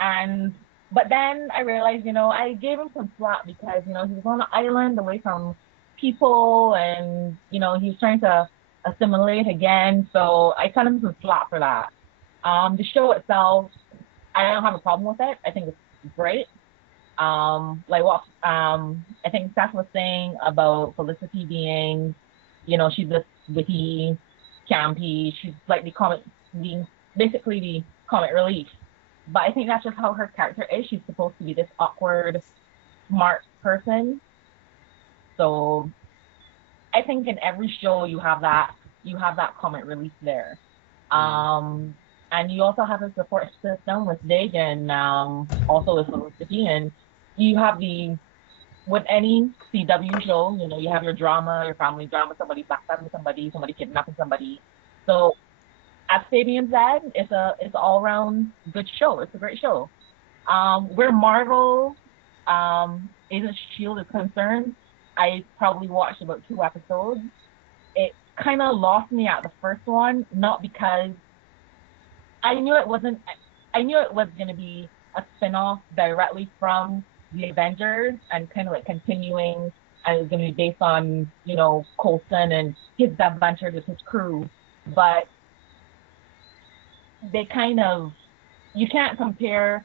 And but then I realized, I gave him some slack because he was on an island away from people, and he was trying to assimilate again. So I cut him some slack for that. The show itself, I don't have a problem with it. I think it's great. Like what I think Seth was saying about Felicity being, she's this witty, campy. She's like being basically the comic relief. But I think that's just how her character is. She's supposed to be this awkward, smart person. So I think in every show you have that comic relief there. And you also have a support system with Dig and also with Felicity, and you have with any CW show, you have your drama, your family drama, somebody backstabbing somebody kidnapping somebody. So as Fabian said, it's all around good show. It's a great show. Where Marvel Agent Shield is concerned, I probably watched about 2 episodes. It kind of lost me at the first one, not because I knew it wasn't. I knew it was going to be a spinoff directly from the Avengers and kind of like continuing, and it was going to be based on Coulson and his adventures with his crew. But they kind of you can't compare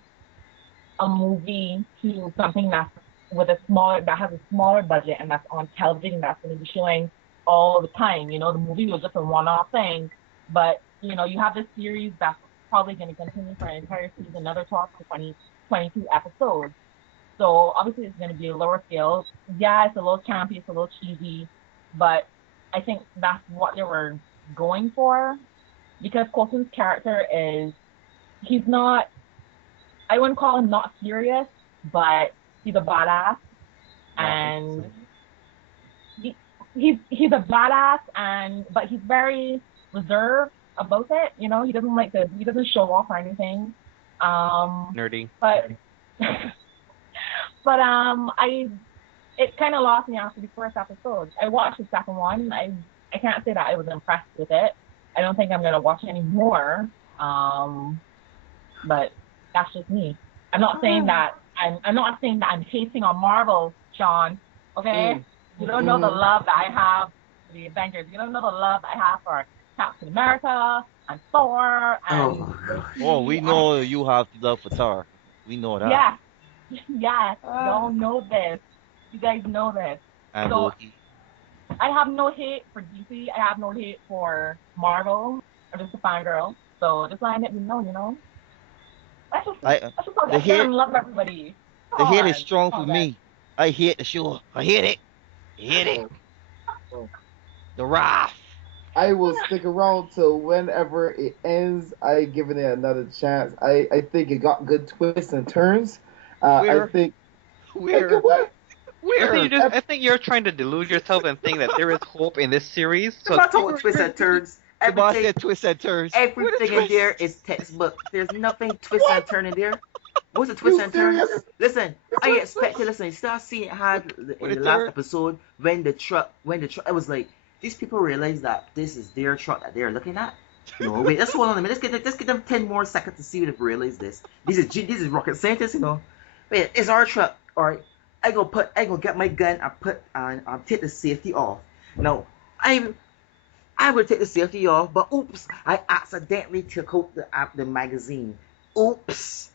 a movie to something that has a smaller budget and that's on television that's going to be showing all the time. The movie was just a one-off thing, but you have this series that's probably going to continue for an entire season, another 12 to 20, 22 episodes. So obviously it's going to be a lower scale. Yeah, it's a little campy, it's a little cheesy, but I think that's what they were going for because Coulson's character he's not, I wouldn't call him not serious, but he's a badass, and he's a badass, but he's very reserved about it. He doesn't show off or anything. Nerdy. But it kind of lost me after the first episode. I watched the second one. I can't say that I was impressed with it. I don't think I'm gonna watch any more. But that's just me. I'm not saying that I'm hating on Marvel, Sean. Okay? You don't know the love that I have for the Avengers. You don't know the love that I have for Captain America and Thor and Oh, we know you have love for Tar. We know that. Yes. Y'all know this. You guys know this. And So Loki. I have no hate for DC. I have no hate for Marvel. I'm just a fangirl. So just letting it be known. Let's just talk The hate, love everybody. the hate is strong for me. I hate the show. I hate it. I hate it. The wrath. I will stick around till whenever it ends. I given it another chance. I think it got good twists and turns. I think. Where? What? Weird. I think you're trying to delude yourself and think that there is hope in this series. I'm So not talking about twists and turns. The boss Everything, said twists and turns. Where the everything in twist? there is textbook. There's nothing twist and turn in there. What's a You twist and turn? serious? Listen, I expected. Listen, you start seeing it had in Where the the last turn? episode when the truck, I was like, these people realize that this is their truck that they're looking at. No, wait, let's hold on a minute. Let's get them 10 more seconds to see if they realize this. These is rocket scientists, you know. Wait, it's our truck. All right, I go get my gun. I'll take the safety off. Now, I would take the safety off, but oops, I accidentally took out the magazine. Oops.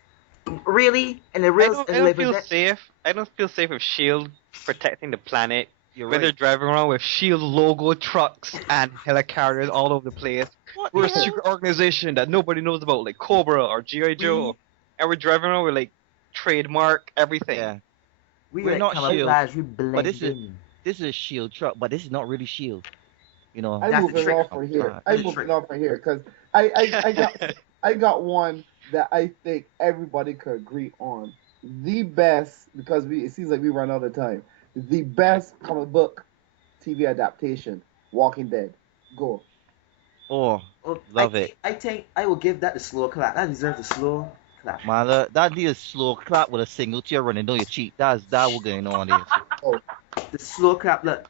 Really? And the I real don't feel safe. I don't feel safe with Shield protecting the planet. You're When right. they're driving around with Shield logo trucks and helicarriers all over the place. What We're the a hell? secret organization that nobody knows about, like Cobra or G.I. Joe. And we're driving around with like trademark everything. Yeah. we we're like not camouflage, we blend But this is in. this is a Shield truck, but this is not really Shield. You know. I'm That's the moving trick. off from here. That's I'm the moving trick. off from here because I got one that I think everybody could agree on. The best, because it seems like we run out of time. The best comic book TV adaptation, Walking Dead. Go. Oh, Oh, love it. I think I will give that the slow clap. That deserves a slow clap. Man, that need a slow clap with a single tear running down your cheek. That was going on there. Oh, The slow clap. Look,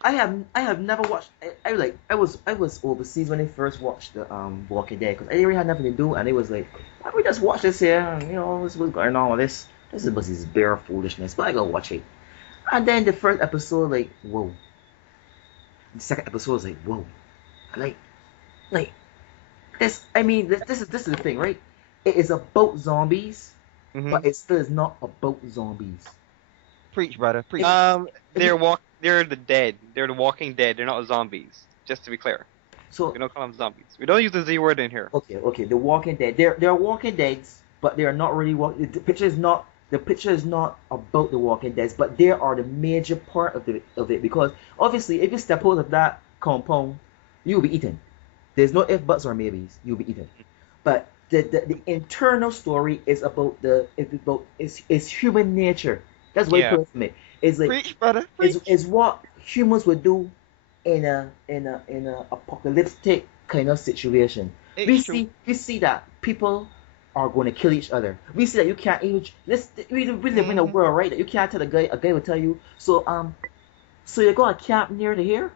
I have never watched. I was overseas when I first watched the Walking Dead because I really had nothing to do, and it was like, why don't we just watch this here? And, you know, what's going on with this? This is bare foolishness. But I go watch it, and then the first episode, like, whoa. The second episode was like, whoa, like this. I mean, this is the thing, right? It is about zombies, Mhm. but it still is not about zombies. Preach, brother. Preach. They're the dead. They're the Walking Dead. They're not zombies. Just to be clear, So we don't call them zombies. We don't use the Z word in here. okay, the Walking Dead. They're Walking Deads, but they are not really walking. The picture is not about the Walking Deads, but they are the major part of it because obviously if you step out of that compound, you'll be eaten. There's no if buts or maybes. You'll be eaten. But the internal story is about it's human nature. That's what Yeah. it puts me. It's like Preach, brother. Preach. is what humans would do in a apocalyptic kind of situation. It's true. We see that people are going to kill each other. We see that you can't even we live in a world, right, that you can't tell a guy will tell you, so you're going to camp near to here?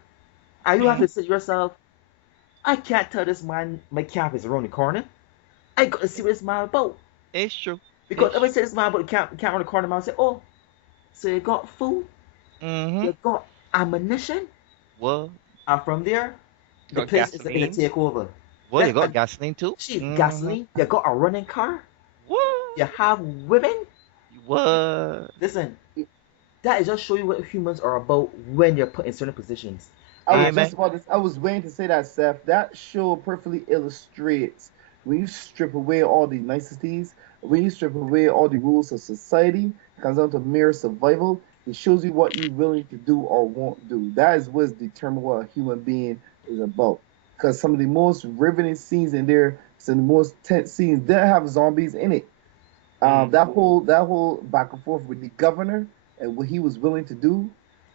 And you have to say to yourself, I can't tell this man my camp is around the corner. I got to see what this man about. It's true. Because if I say this man about the camp around the corner, man will say, oh, so you got food, Mm-hmm. you got ammunition, Well, and from there, the Got place is going to gasoline. take over. well, you got gasoline too. Shit, Mhm. gasoline, you got a running car, What? you have women. What? Listen, that is just show you what humans are about when you're put in certain positions. I was Amen. just about to. I was waiting to say that, Seth. That show perfectly illustrates when you strip away all the niceties, when you strip away all the rules of society, it comes down to mere survival. It shows you what you're willing to do or won't do. That is what's determined what a human being is about. Because some of the most riveting scenes in there, some of the most tense scenes, didn't have zombies in it. That whole back and forth with the governor and what he was willing to do,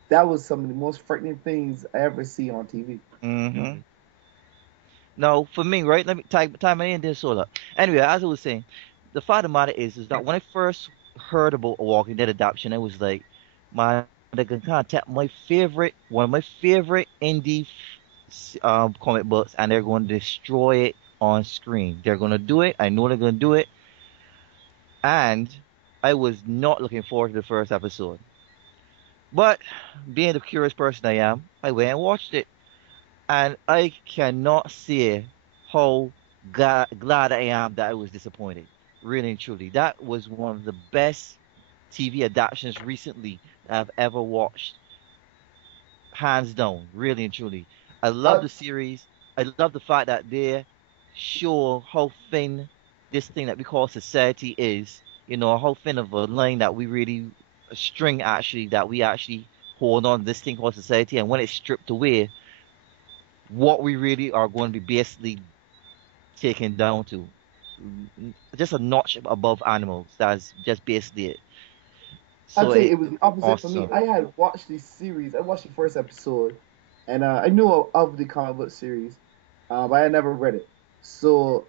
that was some of the most frightening things I ever see on TV. Mm-hmm. No, for me, right? Let me time in this all up. Anyway, as I was saying, the fact of the matter is that when I first heard about a Walking Dead adaptation, it was like, my they can contact one of my favorite indie comic books, and they're going to destroy it on screen. They're going to do it. I know they're going to do it, and I was not looking forward to the first episode. But being the curious person I am, I went and watched it. And I cannot say how glad I am that I was disappointed. Really and truly. That was one of the best TV adaptations recently that I've ever watched. Hands down. Really and truly. I love Uh, the series. I love the fact that they show how thin this thing that we call society is. You know, how thin of a line that we really, a string actually, that we actually hold on to this thing called society. And when it's stripped away, what we really are going to be basically taken down to. Just a notch above animals. That's just basically it. I'd So say it it was the opposite for me. awesome. I had watched the series. I watched the first episode, and I knew of the comic book series, but I had never read it. So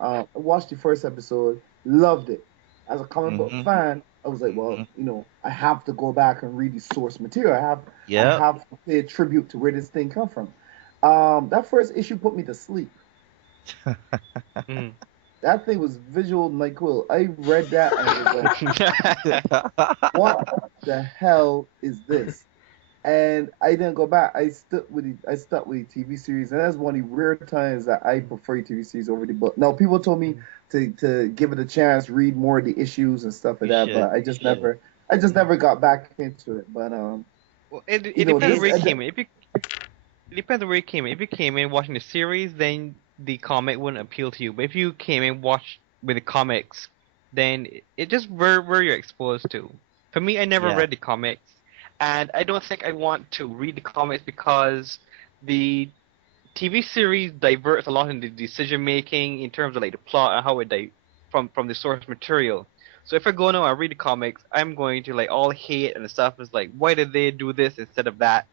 I watched the first episode, loved it. As a comic book Mm-hmm. fan, I was like, Mm-hmm. well, I have to go back and read the source material. I Yep. have to pay a tribute to where this thing come from. That first issue put me to sleep. Mm. That thing was visual NyQuil. I read that and was like, what the hell is this? And I didn't go back. I stuck with the TV series, and that's one of the rare times that I prefer TV series over the book. Now, people told me to give it a chance, read more of the issues and stuff like You that, should. but You should. I just never got back into it. But Well, it depends this where you came in. It depends on where you came in. If you came in watching the series, then the comic wouldn't appeal to you. But if you came in watch with the comics, then it just where you're exposed to. For me, I never Yeah. read the comics, and I don't think I want to read the comics because the TV series diverts a lot in the decision making in terms of like the plot and how it from the source material. So if I go now and read the comics, I'm going to like all hate and stuff. It's like, why did they do this instead of that?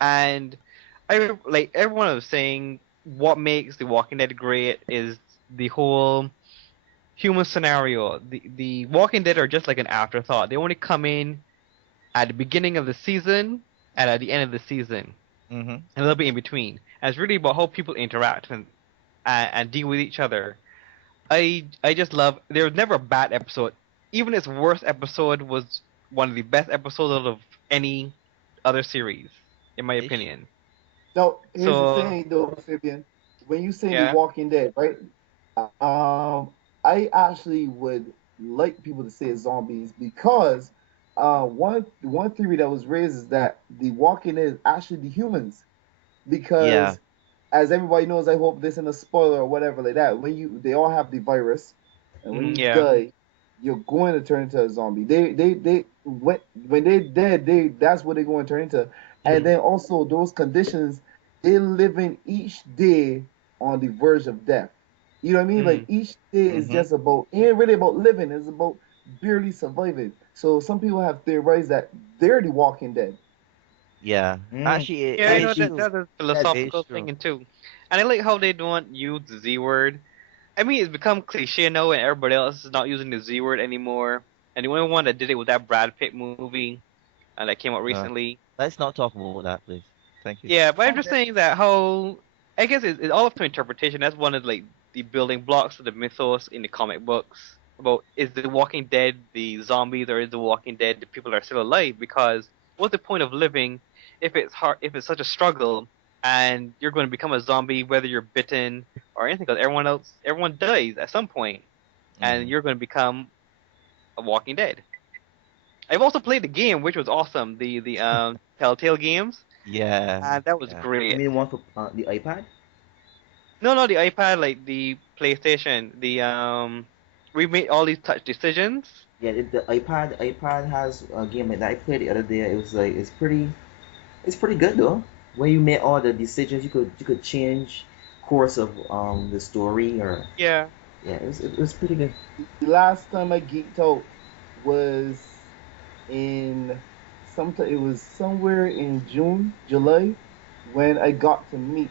And I like everyone was saying what makes The Walking Dead great is the whole human scenario. The Walking Dead are just like an afterthought. They only come in at the beginning of the season and at the end of the season, Mm-hmm. a little bit in between. And it's really about how people interact and deal with each other. I just love. There was never a bad episode. Even its worst episode was one of the best episodes out of any other series, in my Ish. opinion. now here's the So thing, though, Fabian. When you say The yeah. Walking Dead, right? I actually would like people to say it's zombies because one theory that was raised is that the Walking Dead is actually the humans Yeah. because as everybody knows, I hope this isn't a spoiler or whatever like that. They all have the virus, and when Mhm, you yeah. die, you're going to turn into a zombie. They when they're dead, that's what they're going to turn into. And Mhm. then also those conditions, they're living each day on the verge of death. You know what I mean? Like Mhm. each day is Mm-hmm. just about it ain't really about living. It's about barely surviving. So some people have theorized that they're the Walking Dead. Yeah. Mm, Actually, Yeah, it you that is know is that true. that's a That is philosophical true. thinking too, and I like how they don't use the Z word. I mean, it's become cliche now, and everybody else is not using the Z word anymore. And the only one that did it was that Brad Pitt movie that came out Uh, recently. let's not talk about that, please. Thank you. Yeah, but I'm just saying that how I guess it's all up to interpretation. That's one of like the building blocks of the mythos in the comic books about is the Walking Dead the zombies or is the Walking Dead the people that are still alive? Because what's the point of living if it's hard if it's such a struggle and you're going to become a zombie whether you're bitten or anything? Because everyone dies at some point, and Mm. you're going to become a Walking Dead. I've also played the game, which was awesome. The Telltale games, Yeah. and that was Yeah. you great. mean one for the iPad? No, not the iPad, like the PlayStation. We made all these touch decisions. Yeah, the iPad has a game like that. I played the other day. It was like it's pretty good though. When you make all the decisions, you could change course of the story or Yeah. yeah, it was pretty good. The last time I geeked out was in it was somewhere in June, July, when I got to meet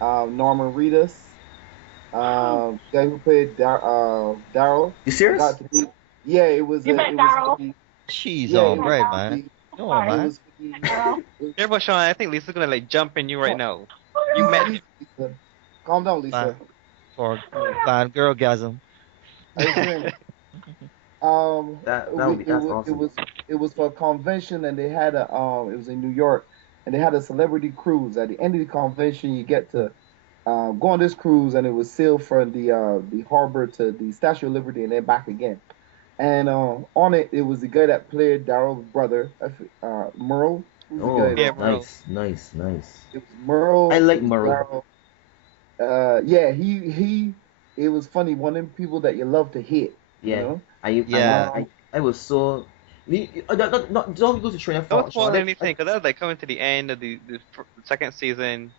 Norman Reedus, guy who played Daryl. You I got serious? to meet. Yeah, You met it was for Daryl. the She's yeah, all it You met was right, Daryl. for man. the Come on, Sorry, it man. was for the Daryl. Yeah, but Sean, I think Lisa's gonna like jump in you right no, now. You met easy, Lisa. Calm down, Lisa. Fan for fan girlgasm. I think That would be that's awesome. it was for a convention and they had a it was in New York and they had a celebrity cruise. At the end of the convention, you get to go on this cruise and it was sail from the harbor to the Statue of Liberty and then back again. And on it was the guy that played Daryl's brother, Merle. Who's the guy Oh, yeah, that? bro. nice. It was I Merle. like It was Murrow. Daryl. Yeah, he. It was funny. One of them people that you love to hate. You Yeah, know. Yeah. I was so. Don't lose the train of Don't thought, spoil Sean. anything, cause that was like coming to the end of the second season.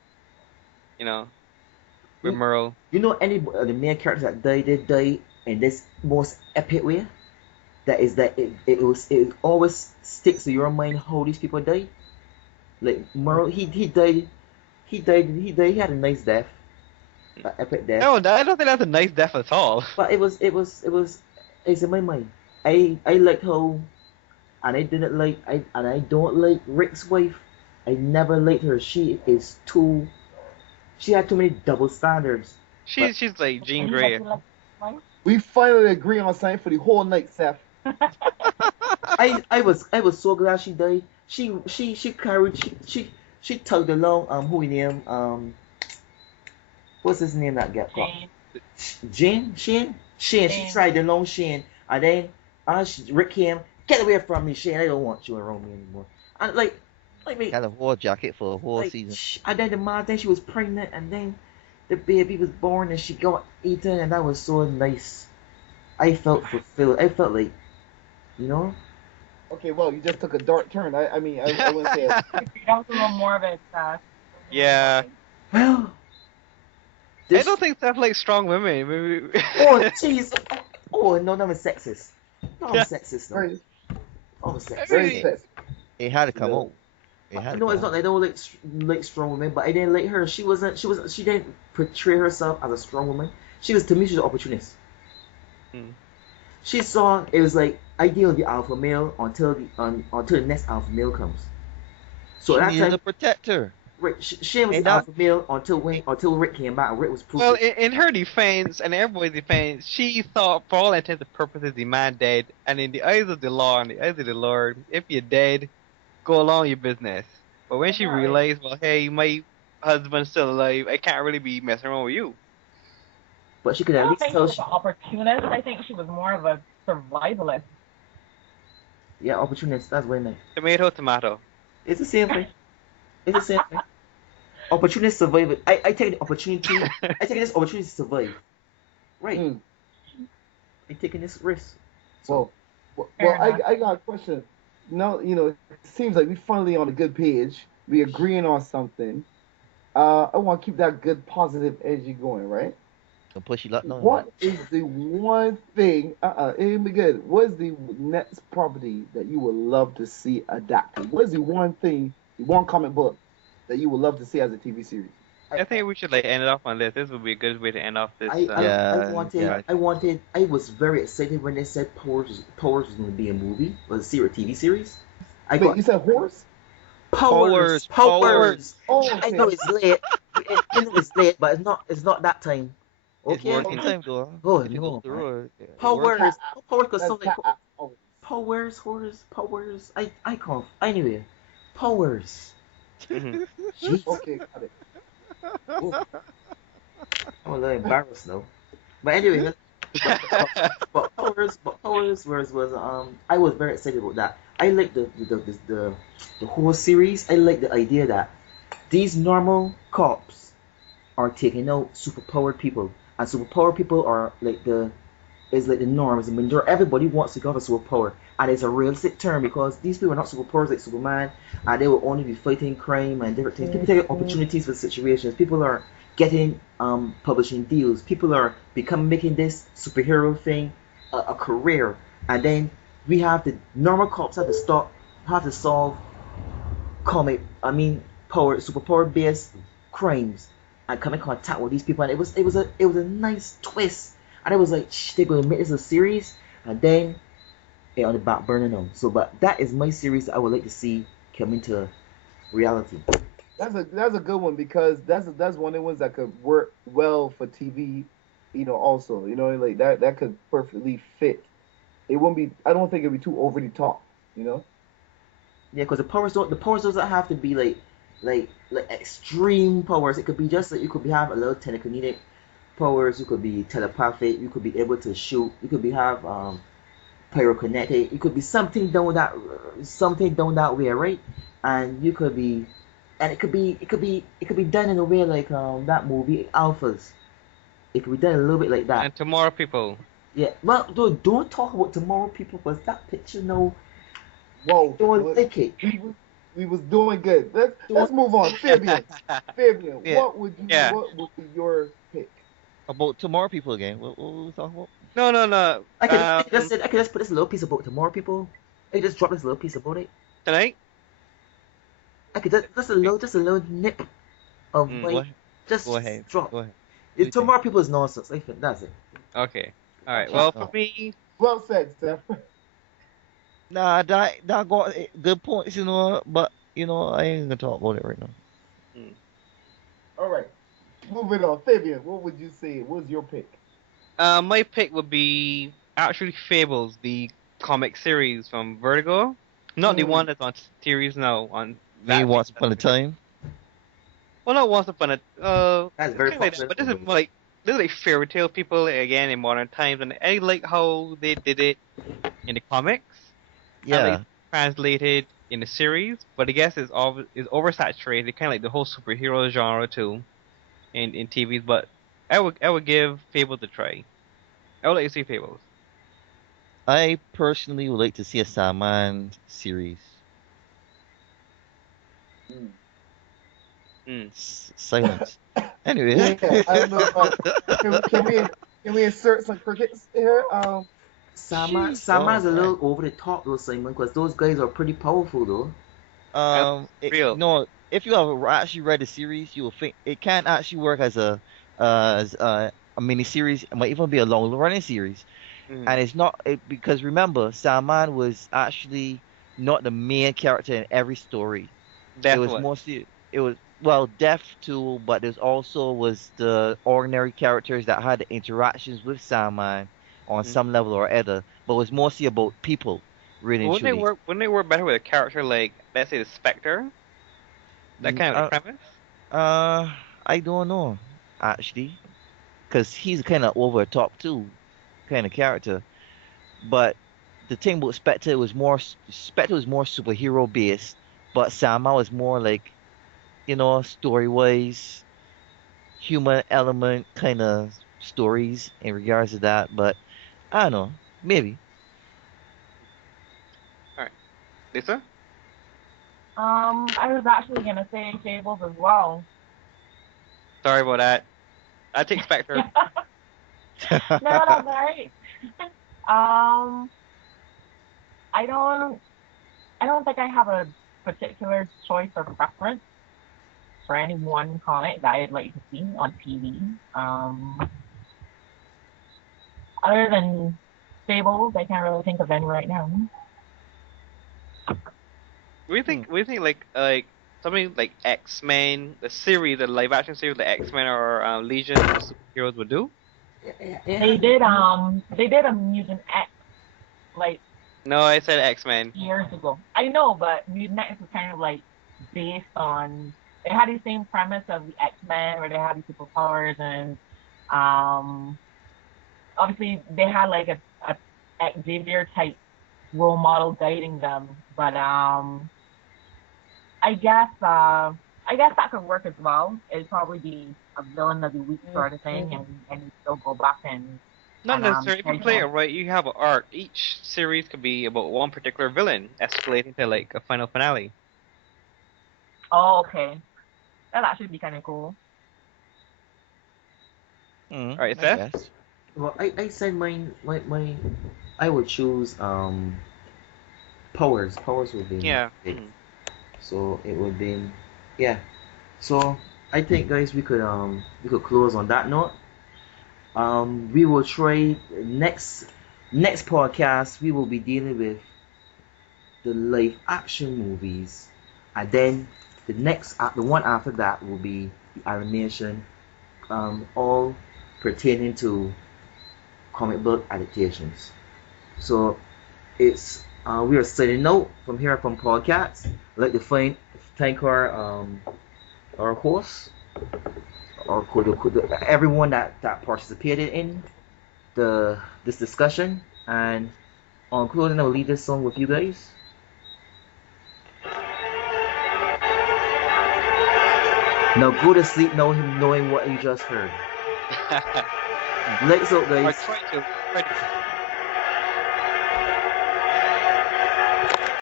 You know, with You, Merle. you know any the main characters that die, they die in this most epic way. it always sticks to your mind how these people died. Like Murrow, he had a nice death, an epic death. No, I don't think that's a nice death at all. But it's in my mind. I liked how, and I don't like Rick's wife. I never liked her. She had too many double standards. She's like Jean Grey. We finally agree on something for the whole night, Seth. I was so glad she died. She tugged along who he named what's his name that got caught? Shane. She tried along Shane, and then Rick came, get away from me, Shane. I don't want you around me anymore. And like me. Had a war jacket for a whole Like, season. and then the mom, then she was pregnant, and then the baby was born, and she got eaten, and that was so nice. I felt fulfilled. I felt like, you know. Okay, well, you just took a dark turn. I wouldn't say it. That was a little more of it. Yeah. Well, I don't think Seth likes strong women. Maybe... Oh, jeez. Oh, no, I'm sexist. No, I'm sexist. No. Very, I'm sexist. very sexy. It had to come No. out. It had to No, come it's not out. like I don't like strong women, but I didn't like her. She didn't portray herself as a strong woman. She was, to me, she's an opportunist. Hmm. She saw it was like ideal the alpha male until the next alpha male comes. So She at that needed time, a protector. Shane was And the that- alpha male until Rick came back, and Rick was proof. Well, in her defense, and everybody's defense, she thought, for all intents and purposes, the man dead. And in the eyes of the law and the eyes of the Lord, if you're dead, go along your business. But when she Right. realized, well, hey, my husband's still alive, I can't really be messing around with you. But she could I at don't least think she tell. was an opportunist. I think she was more of a survivalist. Yeah, opportunist. That's what I meant. Tomato. It's the same thing. It's the same thing. Opportunist survival. I take the opportunity. I take this opportunity to survive. Right. Mm. I'm taking this risk. So, Well, Fair enough. I got a question. Now, it seems like we finally on a good page. We agreeing on something. I want to keep that good positive energy going, right? Don't push you luck, no. What is the one thing? It ain't be good. What is the next property that you would love to see adapted? What is the one thing, the one comic book that you would love to see as a TV series? I think we should end off on this. This would be a good way to end off this. I was very excited when they said Powers was going to be a movie, was a series, TV series. Wait, you said horse? Powers. Oh, I know it's late. I know it's late, but it's not that time. It's Okay. working time, though. Oh, If you hold the road. Powers. Because That's something. cat. Oh, Powers. I can't. Anyway, Powers. Mhm. Jeez. okay, got it. Oh. I'm a little embarrassed now. But anyway, but Powers was I was very excited about that. I like the whole series. I like the idea that these normal cops are taking out superpowered people, and superpowered people are like the norm. I mean, everybody wants to go for superpower, and it's a realistic term because these people are not superpowers like Superman, and they will only be fighting crime and different things. People take opportunities for situations. People are getting publishing deals. People are making this superhero thing a career, and then we have the normal cops have to solve superpower based crimes and come in contact with these people, and it was a nice twist, and it was like they're going to make this a series, and then on the back burner now. So, but that is my series that I would like to see come into reality. That's a good one because that's one of the ones that could work well for TV, also. Like that could perfectly fit. It wouldn't be I don't think it'd be too over the top, Yeah, because the powers doesn't have to be like extreme powers. It could be just like you could have a little telekinetic powers. You could be telepathic. You could be able to shoot. You could have pyrokinetic. It could be something down that way, right? And you could be, and it could be done in a way like that movie Alphas. It could be done a little bit like that. And Tomorrow People. Yeah, well, don't talk about Tomorrow People because that picture, no, Whoa. don't like it. We was doing good. Let's move on. Fabian, Yeah. what would be your pick? About tomorrow people again. What we talking about? No. I could just put this little piece about tomorrow people. I could just drop this little piece about it. Tonight? I could just a little nip of Mm. like Go ahead. just Go ahead. drop. Go ahead. It's tomorrow people is nonsense. I think that's it. Okay. All right. Well, for Oh. me, Well said, Steph. Nah, that got good points, but I ain't gonna talk about it right now. All right. Moving on. Fabian, what would you say? What was your pick? my pick would be actually Fables, the comic series from Vertigo, not the one that's on series now on. Me that once thing. upon a time. Well, not once upon a That's very kinda like popular. that, but this is like fairy tale people again in modern times, and I like how they did it in the comics. And Yeah. like translated in the series, but I guess it's oversaturated, kind of like the whole superhero genre too, in TVs. But I would give Fables a try. I would like to see Fables. I personally would like to see a Sandman series. Mm. Silence. Anyway. Yeah, I don't know. Can we insert some crickets here? Sandman is Oh, a little over the top though, Simon, because those guys are pretty powerful though. Real. No, if you have actually read the series, you will think it can actually work as a mini series. It might even be a long running series. And it's not because remember, Sandman was actually not the main character in every story. That's It was what. mostly it was well Death too, but there's also was the ordinary characters that had interactions with Sandman on Mm. some level or other, but it was mostly about people, really and Wouldn't they truly. work? Wouldn't they work better with a character like, let's say, the Spectre? That Mm, kind of premise. I don't know actually, because he's kind of over the top too, kind of character. But the thing about Spectre was more superhero based, but Sama was more like, story wise, human element kind of stories in regards to that. But I don't know, maybe. All right, Lisa. I was actually gonna say Fables as well. Sorry about that. I take Spectre. No, that's all right. Um, I don't, I don't think I have a particular choice or preference for any one comic that I'd like to see on TV. Other than Fables, I can't really think of any right now. We think like something like X-Men, the series, the live action series, the X-Men or Legion of Superheroes would do. They did a Mutant X like No, I said X-Men. years ago. I know, but Mutant X was kind of like based on. They had the same premise of the X-Men, where they had these superpowers, and um, obviously they had like a Xavier type role model guiding them. But I guess that could work as well. It'd probably be a villain of the week sort of thing, and you still go back Not and necessarily. If you try play it to. right, you have an arc. Each series could be about one particular villain, escalating to like a final finale. Oh, okay. That'd actually be kind of cool. All right, I Seth. guess. Well, I said mine. I would choose powers. Powers would be Yeah. it. So it would be yeah. So I think guys we could close on that note. We will try next podcast we will be dealing with the live action movies, and then the one after that will be the animation, all pertaining to comic book adaptations. So it's we are signing out from here from PodCATS. I'd like to thank our hosts, or everyone that participated in this discussion. And on closing, I will leave this song with you guys. Now go to sleep knowing what you just heard. Lights out, guys. I try to.